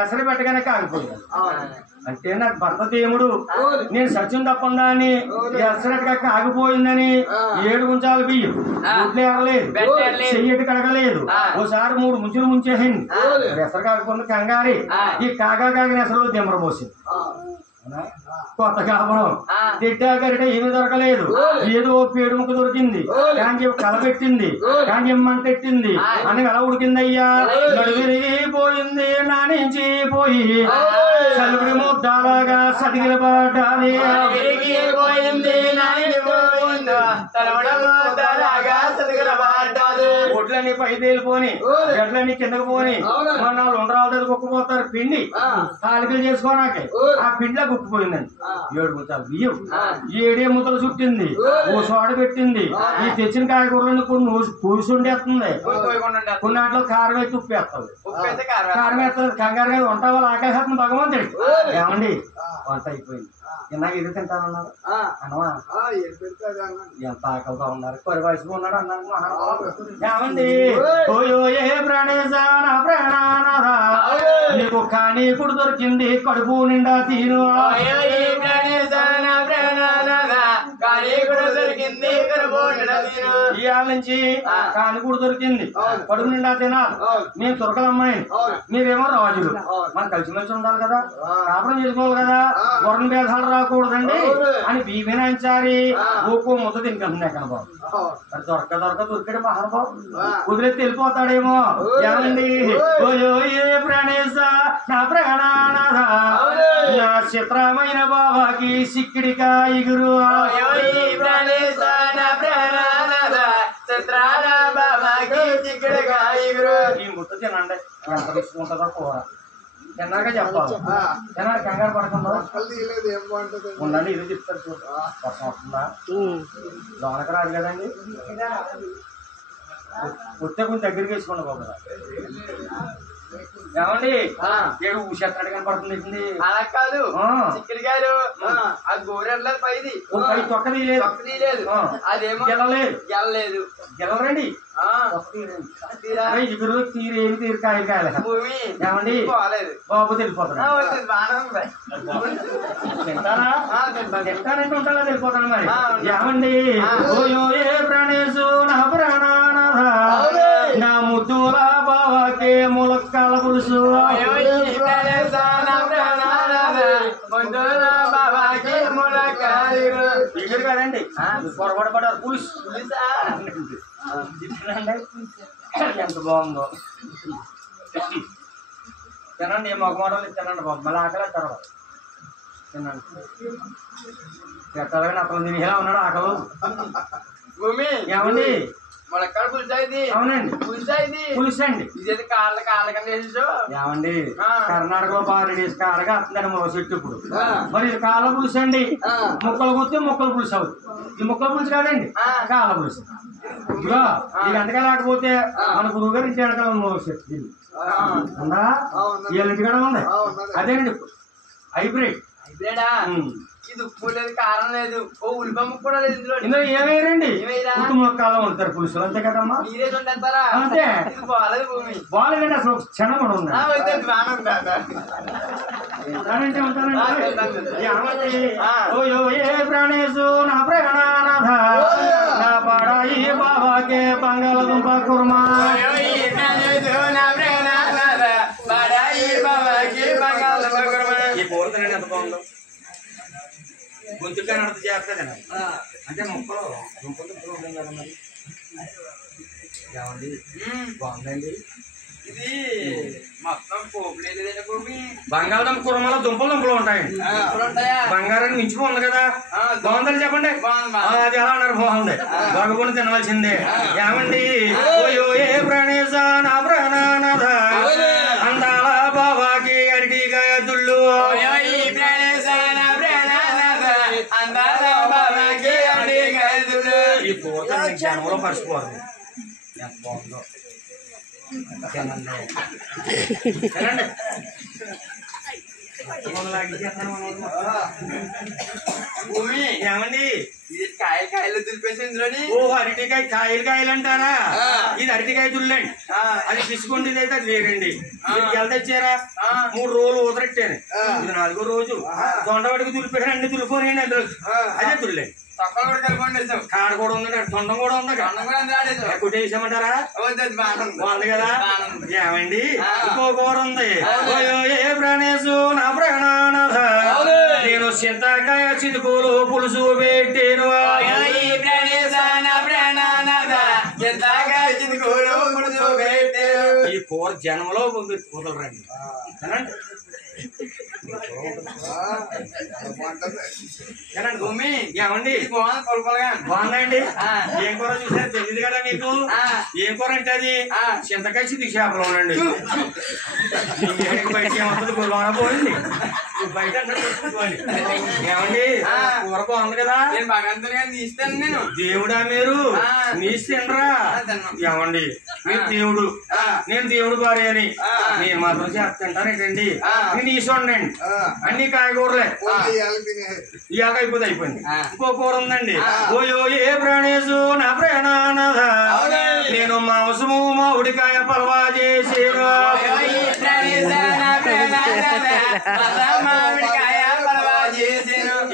ఎసరు పెట్టగానే కాగిపోయింది అంటే నాకు భర్త దేవుడు నేను సత్యం తప్పందా అని ఎసరట్టుగా కాగిపోయిందని 7 గుంచాలు బియ్యం గుడ్లు ఏరలేదు చెయ్యటి కడగలేదు ఓసారి 3 ముంచులు ముంచేసింది ఎసరు కాకపోతే కంగారి ఈ కాగిన ఎసరులో దిమ్మర పోసింది కొత్త కాపురం తిట్టా గరిట ఏమీ దొరకలేదు ఏదో పేడు ముక్క దొరికింది కానీ కలపెట్టింది కానీ మంటెట్టింది అని ఎలా ఉడికిందయ్యా నడువిరిగిపోయింది నా నుంచి పోయి చలుగుడి ముద్దాలాగా సతికిల పడ్డాది ఒడ్లన్నీ పై తేలిపోని గడ్లన్నీ కిందకు పోని మన ఉండరాలు కుక్కపోతారు పిండి తాలికలు చేసుకోనాకే ఆ పిండిలో కుక్కిపోయిందండి 7 గుంచాలు బియ్యం 7 ముద్దలు చుట్టింది ఓ సోడ పెట్టింది ఈ తెచ్చిన కాయగూరలను కొన్ని పూసుండేస్తుంది కొన్ని వాటిలో కారం వేసి ఉప్పేస్తుంది కారం వేస్తుంది కంగారుగా వంట వాళ్ళు ఆకాశం భగవంతుడి ఏమండి వంట అయిపోయింది ఇందాక ఇది తింటానన్నారు అన్నమా ఎంత ఆకలిగా ఉన్నారు 10 వయసులో ఉన్నాడు అన్నారు ఏమండి ఓయో ఏ ప్రాణేశా నా ప్రాణానాథ నీకు కానీ ఇప్పుడు దొరికింది కడుపు నిండా తీరు ఇవాళ నుంచి కాని కూడా దొరికింది కడుపు నిండా తినాలి మేము దొరకలమ్మాయి మీరేమో రాజులు మనం కలిసిమెలిసి ఉండాలి కదా కాపురం చేసుకోవాలి కదా వర్ణ భేదాలు రాకూడదండి అని భీమనాచారి ఒక్కో ముద్ద తింటున్నాయి కనబాబు దొరకడు మహానుభావు వదిలేసి వెళ్ళిపోతాడేమో ఏమండి ప్రాణేశ నా ప్రాణానాథ నా చిత్రమైన బాబాకి సిక్కిడికా ఎగురు ఈ ముట్ట తినండి ఎంత రుచుకుంటుందో కూర తిన్నాక చెప్పాలి తిన్నాడు కంగారు పడకుండా ఉండండి ఇది చెప్తారు చూడ వర్షం వస్తుందా లోనకి రాదు కదండి వస్తే కొంచెం దగ్గరికి వేసుకోండి బాబు ఏమండి ఏడు ఊసేస్తాడు కనపడుతుంది అలా కాదు చిక్కుడుకాయలు ఆ గోరెళ్ళ పైది తొక్క తీయలేదు అదేమో గెలలేదు గెలలేదు గెలరండి ఇగురు తీరేమి తీరు కాయలు కాయలే భూమి ఏమండి పోలేదు బాబు వెళ్ళిపోతాడు తింటారా తింటానంటే ఉంటారా వెళ్ళిపోతాను మరి ఏమండి ఓయో ఏ ప్రాణేశు నా ప్రాణానాథ నా ముద్దుల బావకే ములక్కాల పులుసు ఇగురు కాదండి పొరపాటు పడ్డారు పులుసు ఎంత బాగుందో తినండి మగ మోడల్ తినండి బాబు మళ్ళీ ఆకలి తర్వాత తినండి ఎట్టాలని అతను దీని ఎలా ఉన్నాడు ఆకలి భూమి ఏమండి మొలక్కడ పులిసాయి అవునండి పులుసు అండి ఇది కాళ్ళ కన్నా వేసేసు ఏమండి కర్ణాటకలో బాగా రెడీ కాడగా అతను మొల చెట్టు ఇప్పుడు మరి ఇది కాళ్ళ పులుసు అండి ముక్కలు గుర్తి ముక్కలు పులుసు అవుతుంది ఈ ముక్కల పులుసు కాదండి కాళ్ళ పులుసు ఇదిగో ఇది ఎంతగా లేకపోతే మన గురువు గారు ఇంటి వెనకాల మొల చెట్టు ఉందా వీళ్ళ ఇంటి కూడా ఉంది అదేనండి హైబ్రిడ్ ఇది ఉప్పు లేదు కారం లేదు ఓ ఉల్లిపాయ ముక్క కూడా లేదు ఇందులో ఏమేరండి ముక్కలు ఉంటారు పులుసులు అంతే కదమ్మా మీరే ఉండేస్తారా అంతే బాగాలేదు భూమి బాగాలేదండి అసలు క్షణం కూడా ఉంది ఓయో ఏ ప్రాణేశు నా ప్రాణానాథ నా పాడాయి బాబాకే బంగాళదుంప కుర్మా ఈ పోరుతానండి ఎంత బాగుందో గొంతుగా నడత చేస్తుందండి అంటే మొక్కలు దుంపలు కదా మరి ఏమండి బాగుందండి ఇది మొత్తం పోపు లేదండి భూమి బంగాళదుంప కుర్మలో దుంపలు ఉంటాయండి బంగారాన్ని మించిపోతుంది కదా బాగుందని చెప్పండి అది ఎలా అన్నారు బాగుంది బాగుకొని తినవలసిందే ఏమండి ఓయో ఏ ప్రాణేశ నా ప్రాణానాథ అందాల బాబాకి అరటికాయ దుళ్ళు ఈ పూట జనంలో మర్చిపోవాలి ఎంత బాగుందో తినండి భూమి ఏమండి ఇది కాయలు దులిపేసి ఇందులోని ఓ అరటికాయ కాయలు అంటారా ఇది అరటికాయ దుల్లండి అది తీసుకుంటే అయితే అది వేరండి ఎలా తెచ్చారా 3 రోజులు ఊదరెట్టాను ఇది 4వ రోజు దొండవాడికి దులిపోయాను అన్ని దులిపోయాను అందులో అదే దుల్లండి కాడ కూడా ఉందండి తొండం కూడా ఉంది కుట్టేసామంటారా బాగుంది కదా ఏమండి ఇంకో కూర ఉంది ఏ ప్రాణేశు నా ప్రాణానాథ నేను చింతకాయ చితుకులు పులుసు పెట్టాను ఈ కూర జనంలో కుదలరండి భూమి ఏమండి బాగుందండి ఏం కూర చూసారు తెలియదు కదా మీకు ఏం కూర అంటే అది చింతకాయ చితికి చేపలు ఉండండి బయట ఏమవుతుంది గురువారం పోయింది బయట ఏమండి కూర బాగుంది కదా తీస్తాను నేను దేవుడా మీరు నీస్తుండ్రా ఏమండి మీరు దేవుడు నేను దేవుడు భార్య అని నేను మాత్రం చేస్తుంటానేటండి నేను ఈసోండి అన్ని కాయగూరలే ఇయాక అయిపోయింది ఇంకో కూర ఉందండి ఓయో ఏ ప్రాణేశు నా ప్రాణానాథ నేను మాంసము మామిడికాయ పలవా చేసేను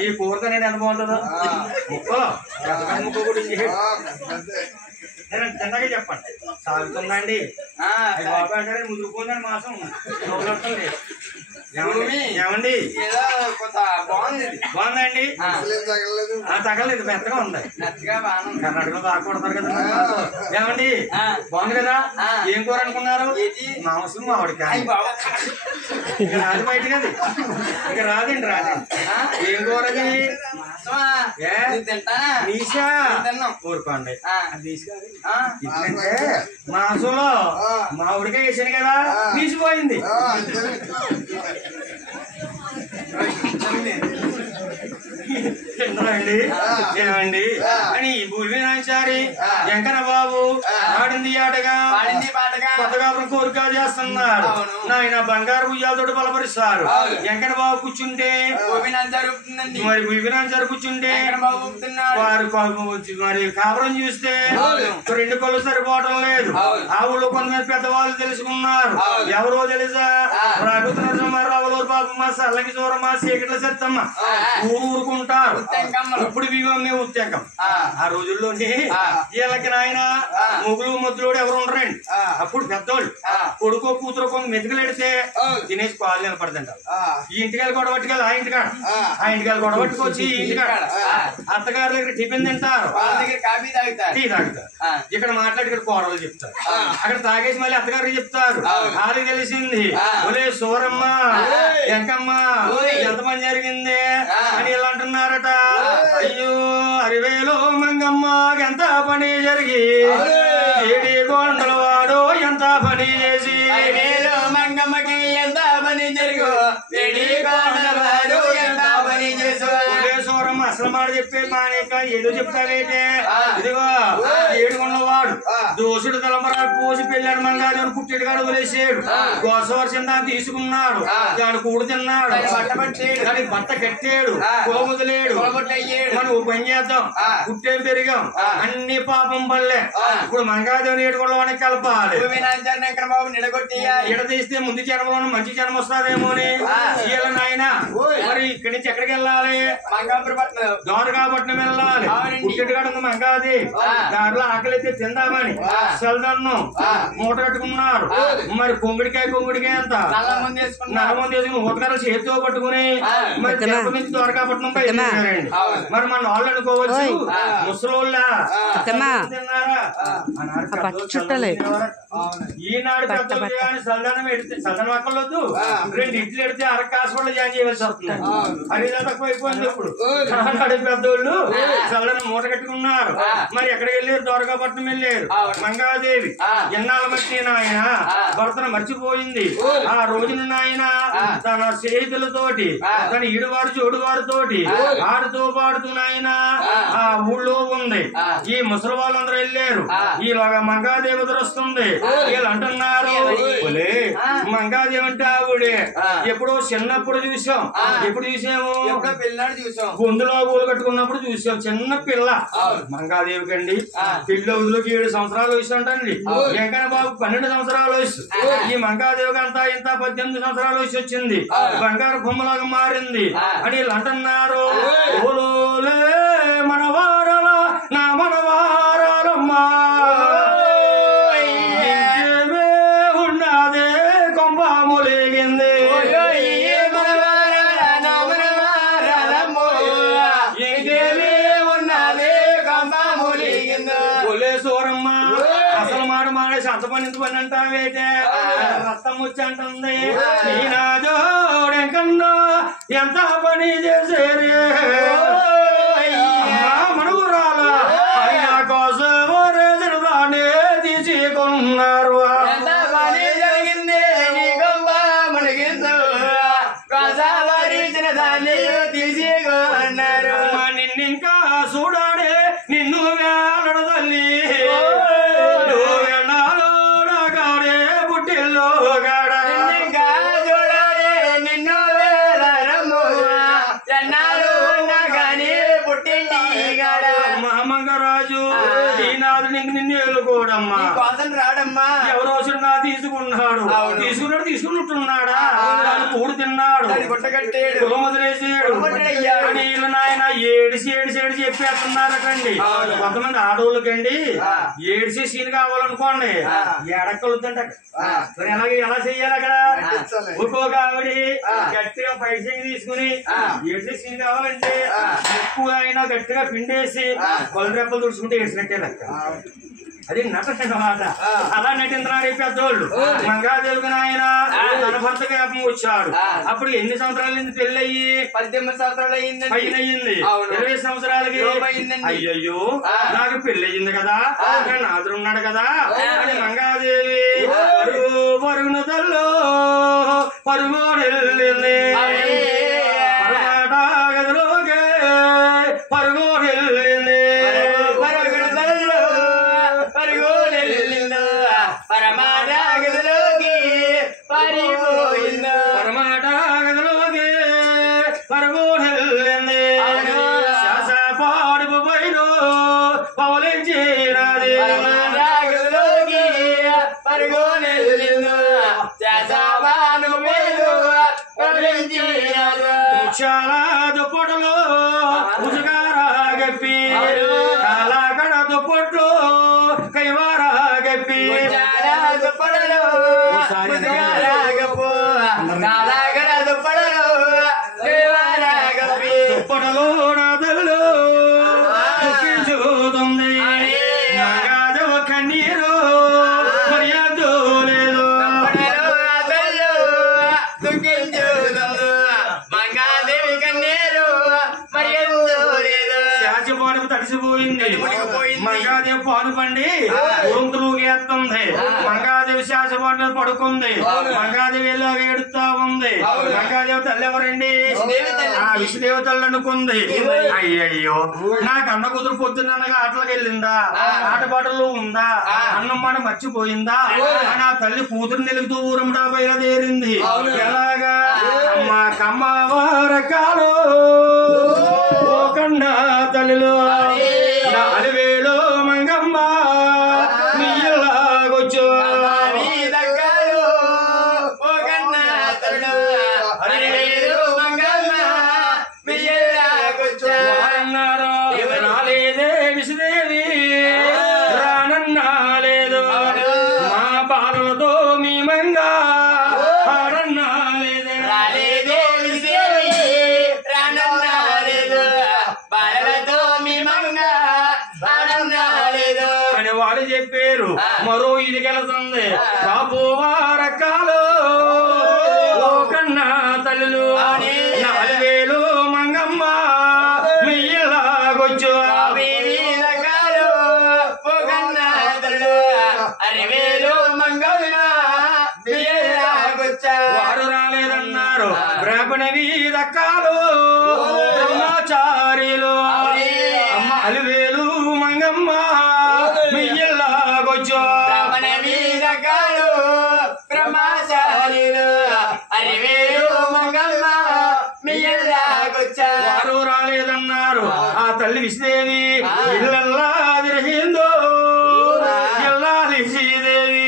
ఈ కూరతో నేను ఎంత బాగుంటుందో ముక్కలో చిన్నగా చెప్పండి సాగుతుందండి బాబు అంటే ముదురుకుందని మాసం ఏమండి బాగుందండి తగలేదు మెత్తగా ఉంది కర్ణాటకలో బాగా కొడతారు కదా ఏమండి బాగుంది కదా ఏం కూర అనుకున్నారు మాంసం మామిడికాయ ఇక రాదు బయట కదా ఇక రాదండి ఏం కూరది తింటానా నీసా తిన్నాం ఊరుకోండి ఎందుకంటే మాసంలో మా ఉడికే వేసాను కదా తీసిపోయింది తిన్నామండి ఏమండి అని భూమి నాచారి వెంకన్న బాబు ఆడింది ఆటగా కొత్తగా కోరిక చేస్తున్నారు నాయన బంగారు ఉయ్యాలతోటి బలపరుస్తారు వెంకన్న బాబు కూర్చుంటే మరి భూమినాచారు కూర్చుంటే వారు మరి కాపురం చూస్తే రెండు కళ్ళు సరిపోవటం లేదు ఆ ఊళ్ళో కొంతమంది పెద్దవాళ్ళు తెలుసుకున్నారు ఎవరో తెలుసా రాఘుతున్న రావులూరు పాపమ్మ సల్లకి చూరమ్మ చీకట్ల చెత్తమ్మ ఊరుకుంటారు ఇప్పుడు మేము ఉత్తేకం ఆ రోజుల్లోనే వీళ్ళకి నాయన ముగ్గులు ముద్దులోడు ఎవరు ఉండరండి అప్పుడు పెద్దోళ్ళు కొడుకో కూతురు కొంత మెతుకులెడితే తినేసి పాలు నిలబడుతుంటారు ఈ ఇంటికాయలు గొడవట్టుకెళ్ళి ఆ ఇంటికాయలు గొడవట్టుకొచ్చి ఈ ఇంటికాడ అత్తగారి దగ్గర టిఫిన్ తింటారు టీ తాగుతారు ఇక్కడ మాట్లాడి ఇక్కడ కోడలు చెప్తారు అక్కడ తాగేసి మళ్ళీ అత్తగారికి చెప్తారు వాళ్ళకి తెలిసింది ఒలే సూరమ్మ ఎంకమ్మ ఎంత పని జరిగింది అని ఇలా అంటున్నారట అయ్యో అరివేలో మంగమ్మ ఎంత పని జరిగి ఏడి కొండల వాడు ఎంత పని చేసి మంగమ్మకి ఎంత పని జరుగు సూరమ్మ అసలు మాట చెప్పే మానేక ఏదో చెప్తావేటే ఇదిగో ఏడుకొండల వాడు దోషుడు తలంబరాలు పోసి పెళ్ళాడు మంగాడు అని పుట్టెడు కాడు వదిలేసాడు గోసవర్షం దాన్ని తీసుకున్నాడు దాని కూడు తిన్నాడు దానికి బట్ట కట్టాడు కోముదలేడు మనం పని చేద్దాం పుట్టేం పెరిగాం అన్ని పాపం పల్లె ఇప్పుడు మంగాదేవుని ఏడుకొండల వాడిని కలపాలి ఎడ తీస్తే ముందు జన్మలో మంచి జన్మ వస్తుందేమో అని వీళ్ళ నాయన మరి ఇక్కడి నుంచి ఎక్కడికి వెళ్ళాలి ద్వారకాపట్నం వెళ్ళాలి పుట్టెడుగాడు ఉంది మంగాది దారిలో ఆకలి అయితే తిందామని సెల్దన్నం మూట కట్టుకున్నారు మరి కొంగుడికాయ అంత నల్లమంది వేసుకుని ఊతకాయలు చేతితో పట్టుకుని మరి తిరుపతి నుంచి ద్వారకాపట్నం బయలుదేరారండి మరి మన వాళ్ళు అనుకోవచ్చు ముసలోళ్ళ తిన్నారా ఈనాడు సల్దానం ఎడితే సదనం అక్కర్లొద్దు 2 ఇడ్లు ఎడితే అరకాసులు జాయిన్ చేయవలసి వస్తుంది అరిదా తక్కువ అయిపోయింది ఇప్పుడు ఆనాడు పెద్దోళ్ళు సల్దానం మూట కట్టుకున్నారు మరి ఎక్కడికి వెళ్ళారు ద్వారకాపట్నం వెళ్ళారు మంగాదేవి ఎన్నాళ్ళ మధ్య నాయన భర్తను మర్చిపోయింది ఆ రోజున నాయన తన స్నేహితులతోటి తన ఈడువారు చోడువారితోటి ఆడుతూ పాడుతూ నాయన ఆ ఊళ్ళో ఉంది ఈ ముసలి వాళ్ళందరూ వెళ్ళారు ఈలాగా మంగాదేవి వస్తుంది వీళ్ళు అంటున్నారు మంగాదేవి అంటే ఆవిడే ఎప్పుడో చిన్నప్పుడు చూసాం ఎప్పుడు చూసాము గొంతులో ఊళ్ళు కట్టుకున్నప్పుడు చూసాం చిన్న పిల్ల మంగాదేవి కండి పిల్ల వదిలోకి 7 సంవత్సరాల వయసు అంటండి వెంకన్న బాబు 12 సంవత్సరాల వయసు ఈ మంగాదేవికి అంతా ఇంత 18 సంవత్సరాల వయసు వచ్చింది బంగారు బొమ్మలాగా మారింది అని వీళ్ళు అంటున్నారు ఓలోలే మనవారల నా మనవారలమ్మా ఉన్నదే కొంపాములేగింది సూరమ్మ అసలు మాట మాడేసి అంత పని ఇంత పని అంటావేటే రక్తం వచ్చి అంటుంది ఈనాడెంకన్నా ఎంత పని చేసేది మనవురాల ఆయన కోసం రేజను దాన్ని తీసుకున్నారు నిన్నింకా చూడాడే నిన్ను వేలడు తల్లి నాలోగాడే పుట్టిల్లో గాడా నిన్ను వేలరము ఎన్నాళ్ళు కానీ పుట్టింది మహామంగరాజు ఈనాడు నీకు నిన్ను ఏలుకోడమ్మా రాడమ్మా ఎవరో చిన్న తీసుకున్నాడు తీసుకున్నట్టున్నాడా కూడు తిన్నాడు కులం వదిలేసాడు వీళ్ళు నాయన ఏడిసి చెప్పేస్తున్నారటండి కొంతమంది ఆడోళ్ళకండి ఏడిసి సీన్ కావాలనుకోండి ఎడకలుద్దంట ఎలాగే ఎలా చెయ్యాలి అక్కడ ఒక్కొక్క ఆవిడ గట్టిగా పైసకి తీసుకుని ఏడిసి సీన్ కావాలంటే ఎక్కువ అయినా గట్టిగా పిండేసి కొల రెప్పలు తుడుచుకుంటే ఏడ్చినట్టే లెక్క అది నటనమాట. అలా నటించినారు ఈ పెద్దోళ్ళు. మంగాదేవికి నాయన తన భర్త జ్ఞాపకం వచ్చాడు. అప్పుడు ఎన్ని సంవత్సరాల నుంచి పెళ్లి అయ్యి 18 సంవత్సరాలు అయ్యింది. 20 సంవత్సరాలకి అయ్యయ్యో నాకు పెళ్లి అయ్యింది కదా, నాదుడు ఉన్నాడు కదా అని మంగాదేవి పరుగున తల్లో పరుగు వెళ్ళింది. గదిలోకి పరుగు వెళ్ళింది. పరుగున తల్లో పరుగు వెళ్ళిందో పరమాట గదిలోకి పరిపోయిందో. పరమాట గదిలోకి పరుగు వెళ్ళింది. శ్వాస పాడుపు పైన పవలించినది. గదిలోకి పరుగు వెళ్ళిందో శాసపాను పేరు చాలా దుప్పట్లు ఉసుగారా గప్పి కాలాకడ దుప్పట్లు కైవారా గప్పి దుప్పడలు దుప్పడలు దుప్పటలో నా తల్లు చూస్తుంది. నాగాదేవ కన్నీరు మర్యాద లేదు. మంగాదేవి కన్నీరు మరి శాచిపాడుకు తడిసిపోయింది. మంగాదేవి పాలు పండి ఉరుంతులు గేస్తుంది. మంగాదేవి శాచిపాడు మీద పడుకుంది. మంగాదేవి ఎలా ఏడుస్తా ఉంది. మంగాదేవి తల్లి ఎవరండి? విష్ణుదేవి తల్లి అనుకుంది. అయ్యయ్యో నాకు అన్న కుదురు పొద్దున్నగా ఆటలకు వెళ్ళిందా, ఆటపాటల్లో ఉందా, అన్నం మాట మర్చిపోయిందా నా తల్లి కూతురు నిలుగుతూ ఊరముడా బయలుదేరింది. ఎలాగా అమ్మ కమ్మవారకాలు కన్నా తల్లిలో అలివేలో మంగమ్మ నీలాగొచ్చు రాలేదే విష్ణుదేవి రానన్నా లేదు. మా పాలలతో మీ మంగా ఆడన్నా లేదే. అని వాళ్ళు చెప్పారు. మరో ఇది వెళుతుంది బాబు వారకాలు కన్నా తల్లులు 4000 మంగమ్మ మీలాగొచ్చు. వారు రాలేదన్నారు. బ్రాహ్మణి దక్కాలు బ్రహ్మచారీలు అమ్మ 4000 మంగమ్మ మీలాగొచ్చు. వారు రాలేదన్నారు. ఆ తల్లి విష్ణుదేవి ఇళ్ళల్లా తిరిగిందో ఇల్లాలి శ్రీదేవి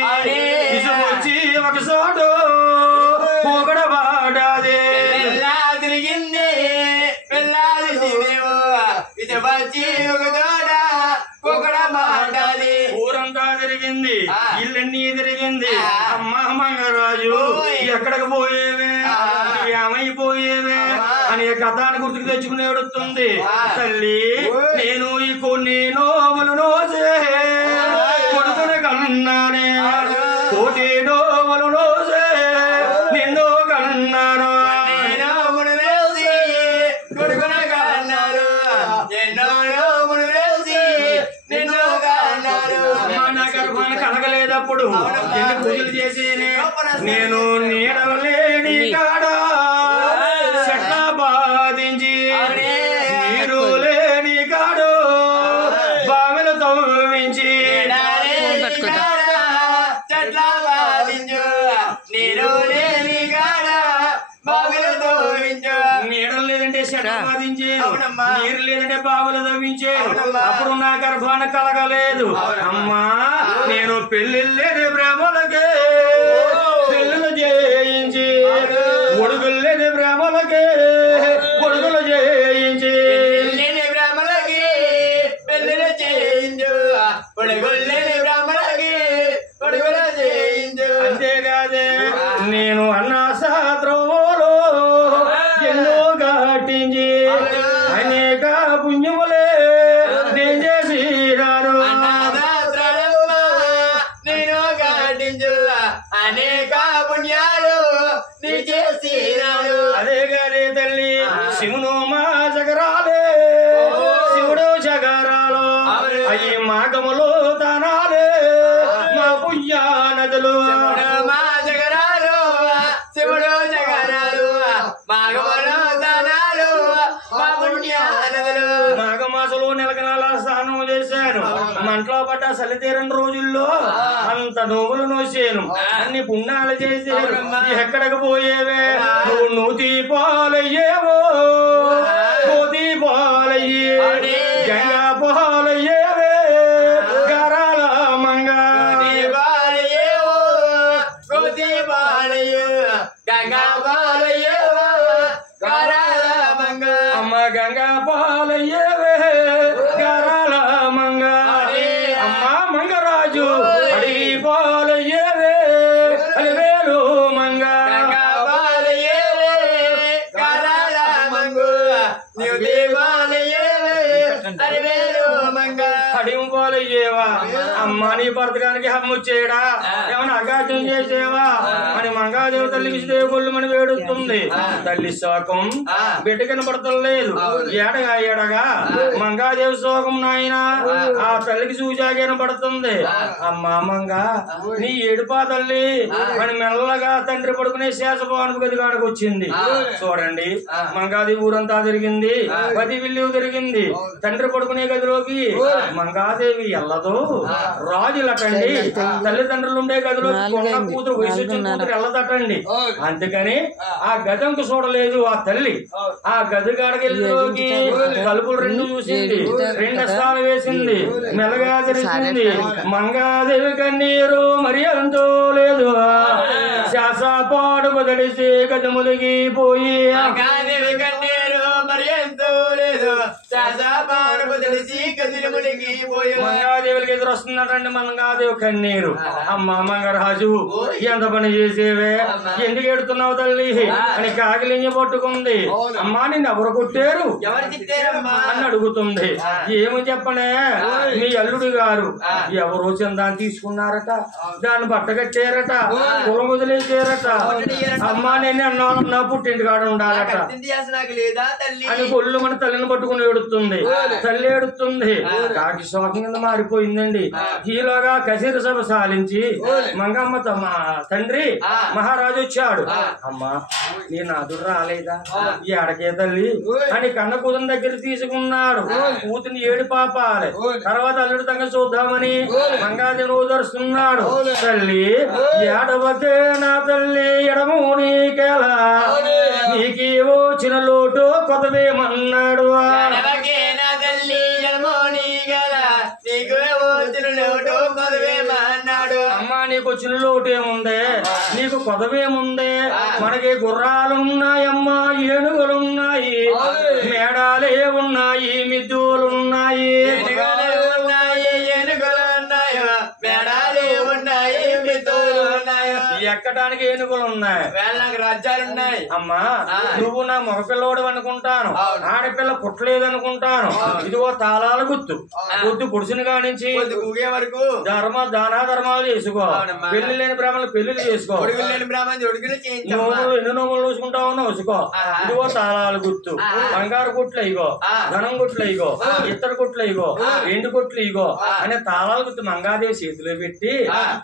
తీసుకొచ్చి ఒక చోటు పోగడ వాడాది. తిరిగింది వెళ్ళాలి ఇది వచ్చి ఒక తోడ కుకడ మాటాది. ఊరంతా తిరిగింది, ఇల్లన్నీ తిరిగింది. అమ్మ మంగరాజు ఎక్కడికి పోయేవే, ఏమైపోయేవే అని కథాన్ని గుర్తుకు తెచ్చుకుని ఏడుతుంది. తల్లి నేను ఈ కొన్ని నోములు నోసే కొడుకుని కన్నానే, కోటి నోములు నోసే నిన్ను కన్నాను. నా గర్భాన్ని కలగలేదప్పుడు ఎన్ని పూజలు చేసేనే. నేను నీడలేని కాడా చెట్ల బాధించి, నీరు లేని కాడు బావిలు తవ్వించి, నీడలు లేదంటే చెట్ల బాధించే, నీరు లేదంటే బావులు తవ్వించే. అప్పుడు నా గర్భాన్ని కలగలేదు. అమ్మా నేను పెళ్లిళ్ళేని బ్రహ్మలకే పెళ్ళిళ్ళు చేయించి, ఒడుగుల్లేని బ్రహ్మలకే ఒడుగులు చేయించి, అంతేకాదే నేను అన్నా శాస్త్రంలో ఎన్నో ఘటించి అనేక పుణ్యములే నేను చేసినాను. అలా స్నానం చేశాను మంటలో పట్ట చలి తీరని రోజుల్లో అంత నోములు నోసాను అన్ని పుణ్యాలు చేశాను ఎక్కడికి పోయేవే నువ్వు దీపాలయ్యేవో దీపాలయ్యే గంగా పాలయ్యేవే గరాల మంగ అమ్మ గంగా పాలయ్యేవే గరాల మంగ అమ్మ మంగరాజు అడిగి పాలయ్యేవే అలివేలు మంగ అడిగిపోలేవా అమ్మ నీ భర్తకానికి హమ్ముచ్చేయడా ఏమన్నా అగాధ్యం చేసేవా అని మంగాదేవి తల్లికి దేవుళ్ళమని వేడుతుంది తల్లి శోకం బిడ్డ కనపడతలేదు ఏడగా ఏడగా మంగాదేవి శోకం నాయన ఆ తల్లికి సూచా కనపడుతుంది అమ్మ మంగ నీ ఏడుపా తల్లి అని మెల్లగా తండ్రి పడుకునే శేషభవానికి గది కాడికి వచ్చింది చూడండి మంగాదేవి ఊరంతా తిరిగింది పది విల్లు తిరిగింది తండ్రి పడుకునే గదిలోకి మంగాదేవి ఎల్లదు రాజులటండి తల్లిదండ్రులు ఉండే గదిలోకి కొండ కూతురు వయసు వచ్చిన కూతురు ఎల్లదటండి అందుకని ఆ గదంకు చూడలేదు ఆ తల్లి ఆ గది కాడకెళ్ళిలోకి తలుపులు రెండు చూసింది రెండు అస్తాలు వేసింది మెల్లగా తెరిచింది మంగాదేవి కన్నీరు మరి అంతో లేదు శాస పాడు బదిలిసి గదములిగిపోయి మంగాదేవులకి ఎదురు వస్తున్నారండి మంగాదేవి కన్నీరు అమ్మ మంగరాజు ఎంత పని చేసేవే ఎందుకు ఎడుతున్నావు తల్లి అని కాకిలింగి పట్టుకుంది అమ్మా నిన్ను ఎవరు కొట్టారు అని అడుగుతుంది ఏమి చెప్పనే మీ అల్లుడు గారు ఎవరో చందాన్ని తీసుకున్నారట దాన్ని బట్ట కట్టారట కులం వదిలేసారట అమ్మా నేను అన్నాను నా పుట్టింటి కాడ ఉండాలట అని కొల్లు మన తల్లిని పట్టుకుని ఏడుతుంది తల్లి ఏడుతుంది కాకి శోకం కింద మారిపోయిందండి ఈలోగా కచేరి సభ సాలించి మంగమ్మ తండ్రి మహారాజు వచ్చాడు అమ్మా నీ నాదుడు రాలేదా ఏడకే తల్లి అని కన్న కూతురు దగ్గర తీసుకున్నాడు కూతుని ఏడు పాపాలి తర్వాత అల్లుడు తంగ చూద్దామని మంగాదేవి ఓదరుస్తున్నాడు తల్లి ఏడవకే నా తల్లి ఎడము నీకెలా నీకే వచ్చిన లోటు కొత్తవేమన్నాడు అమ్మా నీకు వచ్చిన లోటు ఏముందే నీకు కొదవేముందే మనకి గుర్రాలున్నాయమ్మా ఏనుగులున్నాయి మేడాలే ఉన్నాయి మిద్దులున్నాయి ఎక్కడానికి ఏనుగులు ఉన్నాయి రాజ్యాలున్నాయి అమ్మా నువ్వు నా మగపిల్లోడు అనుకుంటాను ఆడపిల్ల పుట్టలేదనుకుంటాను ఇదిగో తాళాల గుర్తు గుర్తు పురుషుని కానించి వరకు దానా ధర్మాలు చేసుకో పెళ్లి లేని బ్రాహ్మణులు పెళ్లిళ్ళు చేసుకో నోములు ఎన్ని నోములు చూసుకుంటావు నోసుకో ఇదిగో తాళాల గుర్తు బంగారు గుట్లు ఇగో ధనం గుట్లు ఇగో ఇత్తడి గుట్లు ఇగో ఎండు గుట్లు ఇగో అనే తాళాల గుర్తు మంగాదేవి చేతిలో పెట్టి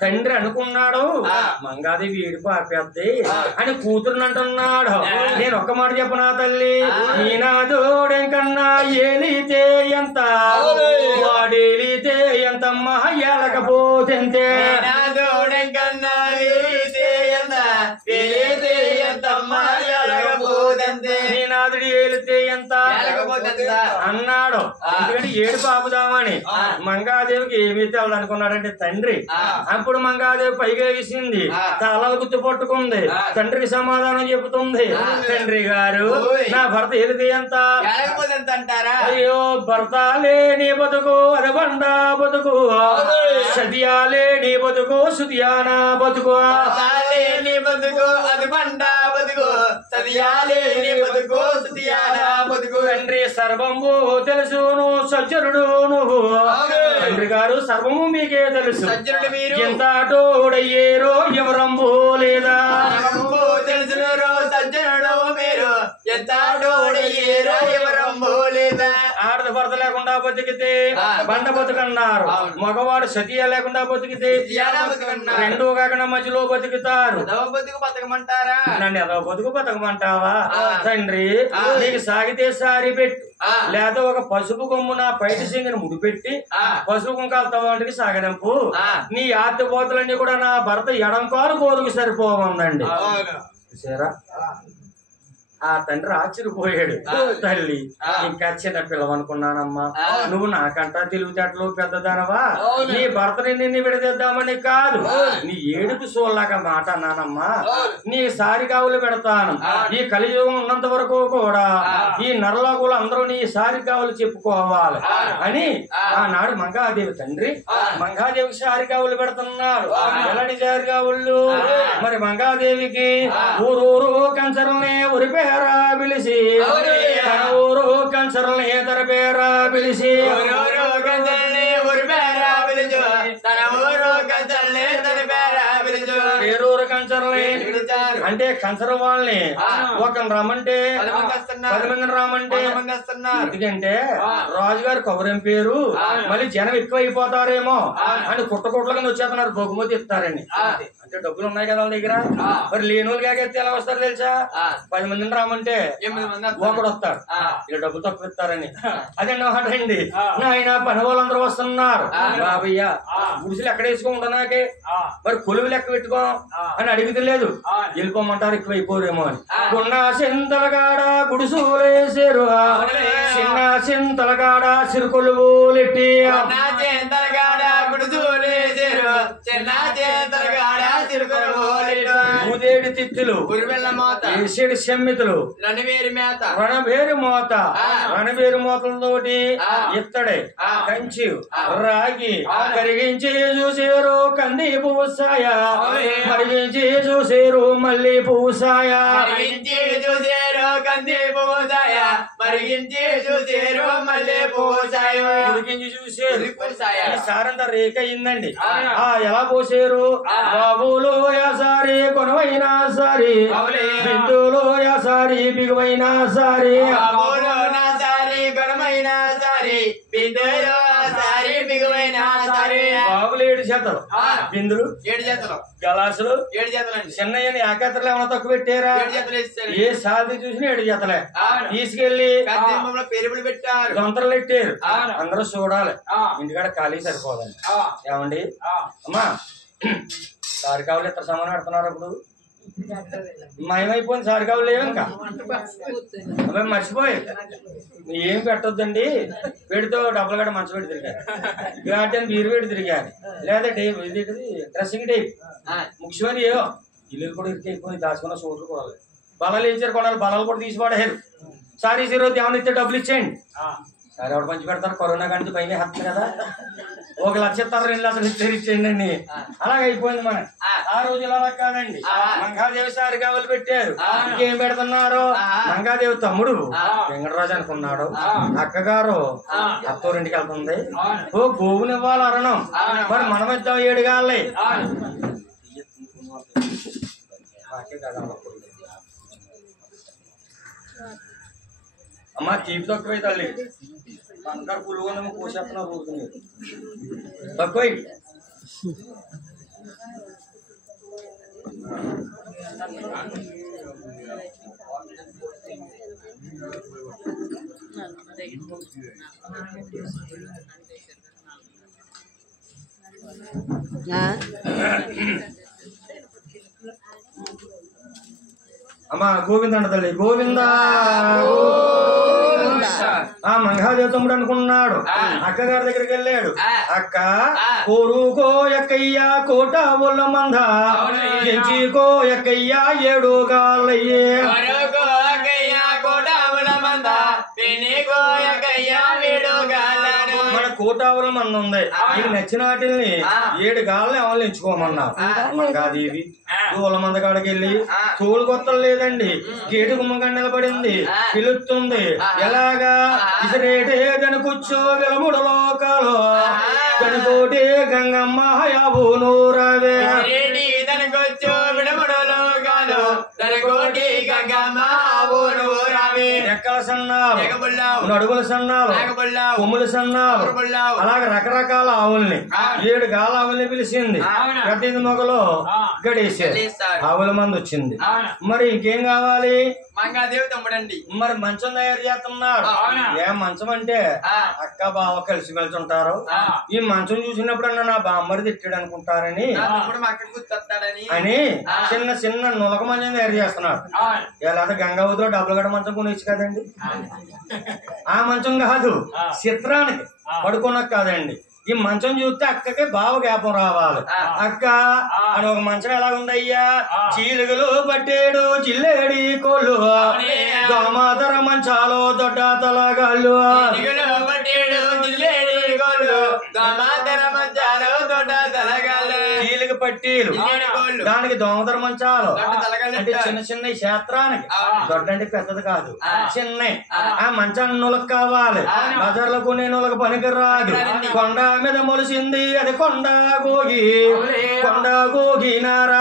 తండ్రి అనుకున్నాడు మంగాదేవి ఏడుపు ఆపేద్ది అని కూతురుని అంటున్నాడు నేను ఒక్క మాట చెప్పనా తల్లి నీ నాదోడెంకన్నా ఏలితే ఎంత వాడేలితే ఎంతమ్మా ఏలకపోతే నాదుడి ఏలితే ఎంత అన్నాడు ఎందుకంటే ఏడు పాపుదామని మంగాదేవికి ఏమీ తెలదనుకున్నాడంటే తండ్రి అప్పుడు మంగాదేవి పైగా వేసింది తలలు గుర్తు పట్టుకుంది తండ్రికి సమాధానం చెబుతుంది తండ్రి గారు నా భర్త ఏలితే ఎంత అయ్యో భర్త లేని బతుకు అది బండ బతుకు సదియా లేని బతుకు సుదియానా బతుకు తండ్రి సర్వము తెలుసును సజ్జనుడు నువ్వు తండ్రి గారు సర్వము మీకే తెలుసు ఎంత తోడయ్యేరో ఎవరంబో లేదా తెలుసు సజ్జనుడు మీరు ఎంత తోడయ్యేరో ఎవరంబో లేదా ఆడది భర్త లేకుండా బతికితే బండ బతుకన్నారు, మగవాడు సతీయ లేకుండా బతికితే రెండో కాకుండా మధ్యలో బతుకుతారు. బతకమంటారా? నన్ను ఎదవ బతుకు బతకమంటావా? తండ్రి నీకు సాగితే సారి పెట్టు, లేదా ఒక పసుపు కొమ్ము నా పైట సింగిని ముడిపెట్టి పసుపు కుంకాలతో వంటికి సాగడంపు. నీ ఆర్తిపోతులన్నీ కూడా నా భర్త ఎడంకాలు కోరుకు సరిపోవందండి. చూసారా, ఆ తండ్రి ఆశ్చర్యపోయాడు. తల్లి ఇంకా చిన్న పిల్లవనుకున్నానమ్మా, నువ్వు నాకంటా తెలివితేటలు పెద్దదానవా? నీ భర్తని నిన్ను విడదీద్దామని కాదు, నీ ఏడుపు సోల్లాగా మాట అన్నానమ్మా. నీ సారి కావులు పెడతాను. ఈ కలియుగం ఉన్నంత వరకు కూడా ఈ నరలోకులు అందరూ నీ సారి కావులు చెప్పుకోవాలి అని ఆనాడు మంగాదేవి తండ్రి మంగాదేవికి సారి కావులు పెడుతున్నాడు. ఎలాంటి సారి కావుళ్ళు? మరి మంగాదేవికి ఊరూరు కంచరల్ని ఉరిపే పిలిచి, తన ఊరు కంచరల్ని తన పేరా పిలిచి, పేరూరు కంచరల్ని అంటే కంచరం వాళ్ళని ఒకరిని రమ్మంటే 10 మందిని రమ్మంటే, ఎందుకంటే రాజుగారు కబురేం పేరు మళ్ళీ జనం ఎక్కువ అయిపోతారేమో అని కుట్ల కింద వచ్చేస్తున్నారు, బహుమతి ఇస్తారని. అంటే డబ్బులు ఉన్నాయి కదా వాళ్ళ దగ్గర. మరి లేని వాళ్ళు కాకెత్తే ఎలా వస్తారు తెలుసా? 10 మందిని రామంటే ఒకడు వస్తాడు, ఇలా డబ్బులు తక్కువ ఇస్తారని. అదండి మాటండి. ఆయన పని వాళ్ళందరూ వస్తున్నారు. బాబయ్య గుడిసెలు ఎక్కడ వేసుకోకుండా నాకే, మరి కొలువు లెక్క పెట్టుకో అని అడిగితే లేదు, వెళ్ళిపోమంటారు ఎక్కువ అయిపోరేమో అని. ఉన్న చింతలగాడ గుడిసూలేసారు, చిన్న చింతలగాడ సిరుకొలువులెట్టి, ఊదేడి తిత్తులు, ఏసేడు సెమ్మితులు, రణబేరు మోత, రణబేరు మోతలతోటి ఇత్తడే కంచి రాగి కరిగించి చూసేరు కంది పూసాయ, మరిగించి చూసేరు మళ్ళీ పూసాయ, ఉడికించి చూసేరు. ఈ సారంతా రేఖ అయిందండి. ఎలా పోసారు? బాబులో యాసారి కొనవైనా సారి, బిందులో యాసారి బిగువైనా సారి, బాబులు 7 జతలు, బిందులు 7 జతలు, గలాసులు 7 జతలండి. చిన్నయ్యని ఏకాత్రలు ఏమైనా తక్కువ పెట్టారా? ఏ సాధి చూసినా 7 జతలే తీసుకెళ్లి పేరుబడి పెట్టారు, దొంతలు పెట్టారు. అందరూ చూడాలి, ఇంటికాడ ఖాళీ సరిపోదండి. ఏమండి అమ్మా, సారి కావాలి ఇతర సమానం పెడుతున్నారు. అప్పుడు మయమైపోయింది, సారి కావాలి లేవు ఇంకా. అబ్బాయి మర్చిపోయి ఏం పెట్టొద్దండి. పెడితో డబ్బులు గడ మంచి పెట్టి తిరిగారు, గార్డెన్ బీరు పెట్టి తిరిగారు, లేదా టైప్ ఇది డ్రెస్సింగ్ టైప్ ముఖ్యమైన ఏవో ఇల్లు కూడా ఎక్కువ దాచుకున్న సోట్లు కూడా బలాలు ఇచ్చారు, కొనాలి బలాలు కూడా తీసి పడేయారు. సారీ ఈరోజు ఏమన్నా ఇస్తే డబ్బులు ఇచ్చేయండి. సరే ఎవరు పంచి పెడతారు, కరోనా కానీ పైన హత్య కదా, 1 లక్ష ఇస్తారు, 2 లక్షలు ఇచ్చేయండి అండి. అలాగే అయిపోయింది మన. ఆ రోజు ఇలా కాదండి, మంగాదేవి సారి కావాలి పెట్టారు. ఇంకేం పెడుతున్నారు? మంగాదేవి తమ్ముడు వెంకటరాజు అనుకున్నాడు, అక్కగారు అత్తోరింటికి వెళ్తుంది, ఓ గోవుని ఇవ్వాలి అరణం, మరి మనం ఇద్దాం 7 గాళ్ళే. అమ్మా తీపి తక్కువ తల్లి, బంగారు పులుగు పోసేస్తున్నా పోతుంది తక్కువ. అమ్మా గోవింద అంట తల్లి, గోవింద. ఆ మంగాదేవి తమ్ముడు అనుకున్నాడు, అక్కగారి దగ్గరికి వెళ్ళాడు. అక్క కోరుకో ఎక్కయ్య కోట ఒళ్ళ మంద, ఎంచికో ఎక్కయ్య 7 గాళ్ళయ్యే, మన కోటావుల మంది ఉంది. నీకు నచ్చిన వాటిని 7 గాళ్ళని ఎవరు ఎంచుకోమన్నారు. మంగాదేవి దూల మంద కాడికి వెళ్ళి తోలు కొత్తలు లేదండి, గేటు గుమ్మగా నిలబడింది, పిలుస్తుంది. ఎలాగా? ఇసరేటే కనుకొచ్చో వెలముడు లోకాలు కనుకోటి గంగమ్మ యాబు నూరవే, రెక్కల సన్నాలు, నడుగుల సన్నాలు, కొమ్ముల సన్నాలు, అలాగే రకరకాల ఆవుల్ని 7 గాల ఆవుల్ని పిలిచింది. గడ్డి మొగలో గడేసారు. ఆవుల మంది వచ్చింది. మరి ఇంకేం కావాలి? మంగాదేవి తమ్ముడండి. మరి మంచం తయారు చేస్తున్నాడు. ఏ మంచం అంటే అక్క బావ కలిసి ఉంటారు. ఈ మంచం చూసినప్పుడు నా బామ్మడి తిట్టాడు అనుకుంటారని అని చిన్న చిన్న నులక మంచం తయారు చేస్తున్నాడు. ఎలా గంగావతిలో డబ్బులు గడ మంచం కొనిచ్చు కదండి. ఆ మంచం కాదు, చిత్రానికి పడుకున్నది కాదండి. ఈ మంచం చూస్తే అక్కకి బావ జ్ఞాపం రావాలి. అక్క అని ఒక మంచం ఎలా ఉందయ్యా? చీలుగులు పట్టేడు జిల్లేడి కోళ్ళు, దోమాతర మంచాలు దొడ్డ తలగాళ్ళు, చీలుగు పట్టీలు, దానికి దోమతర మంచాలు అంటే చిన్న చిన్న క్షేత్రానికి. దొడ్డ అంటే పెద్దది కాదు, చిన్న. ఆ మంచాన్ని నులక కావాలి. బజార్లో కొనే నులక పనికి రాదు. కొండ మీద మొలిసింది అది కొండ గోగి, కొండ గోగి నారా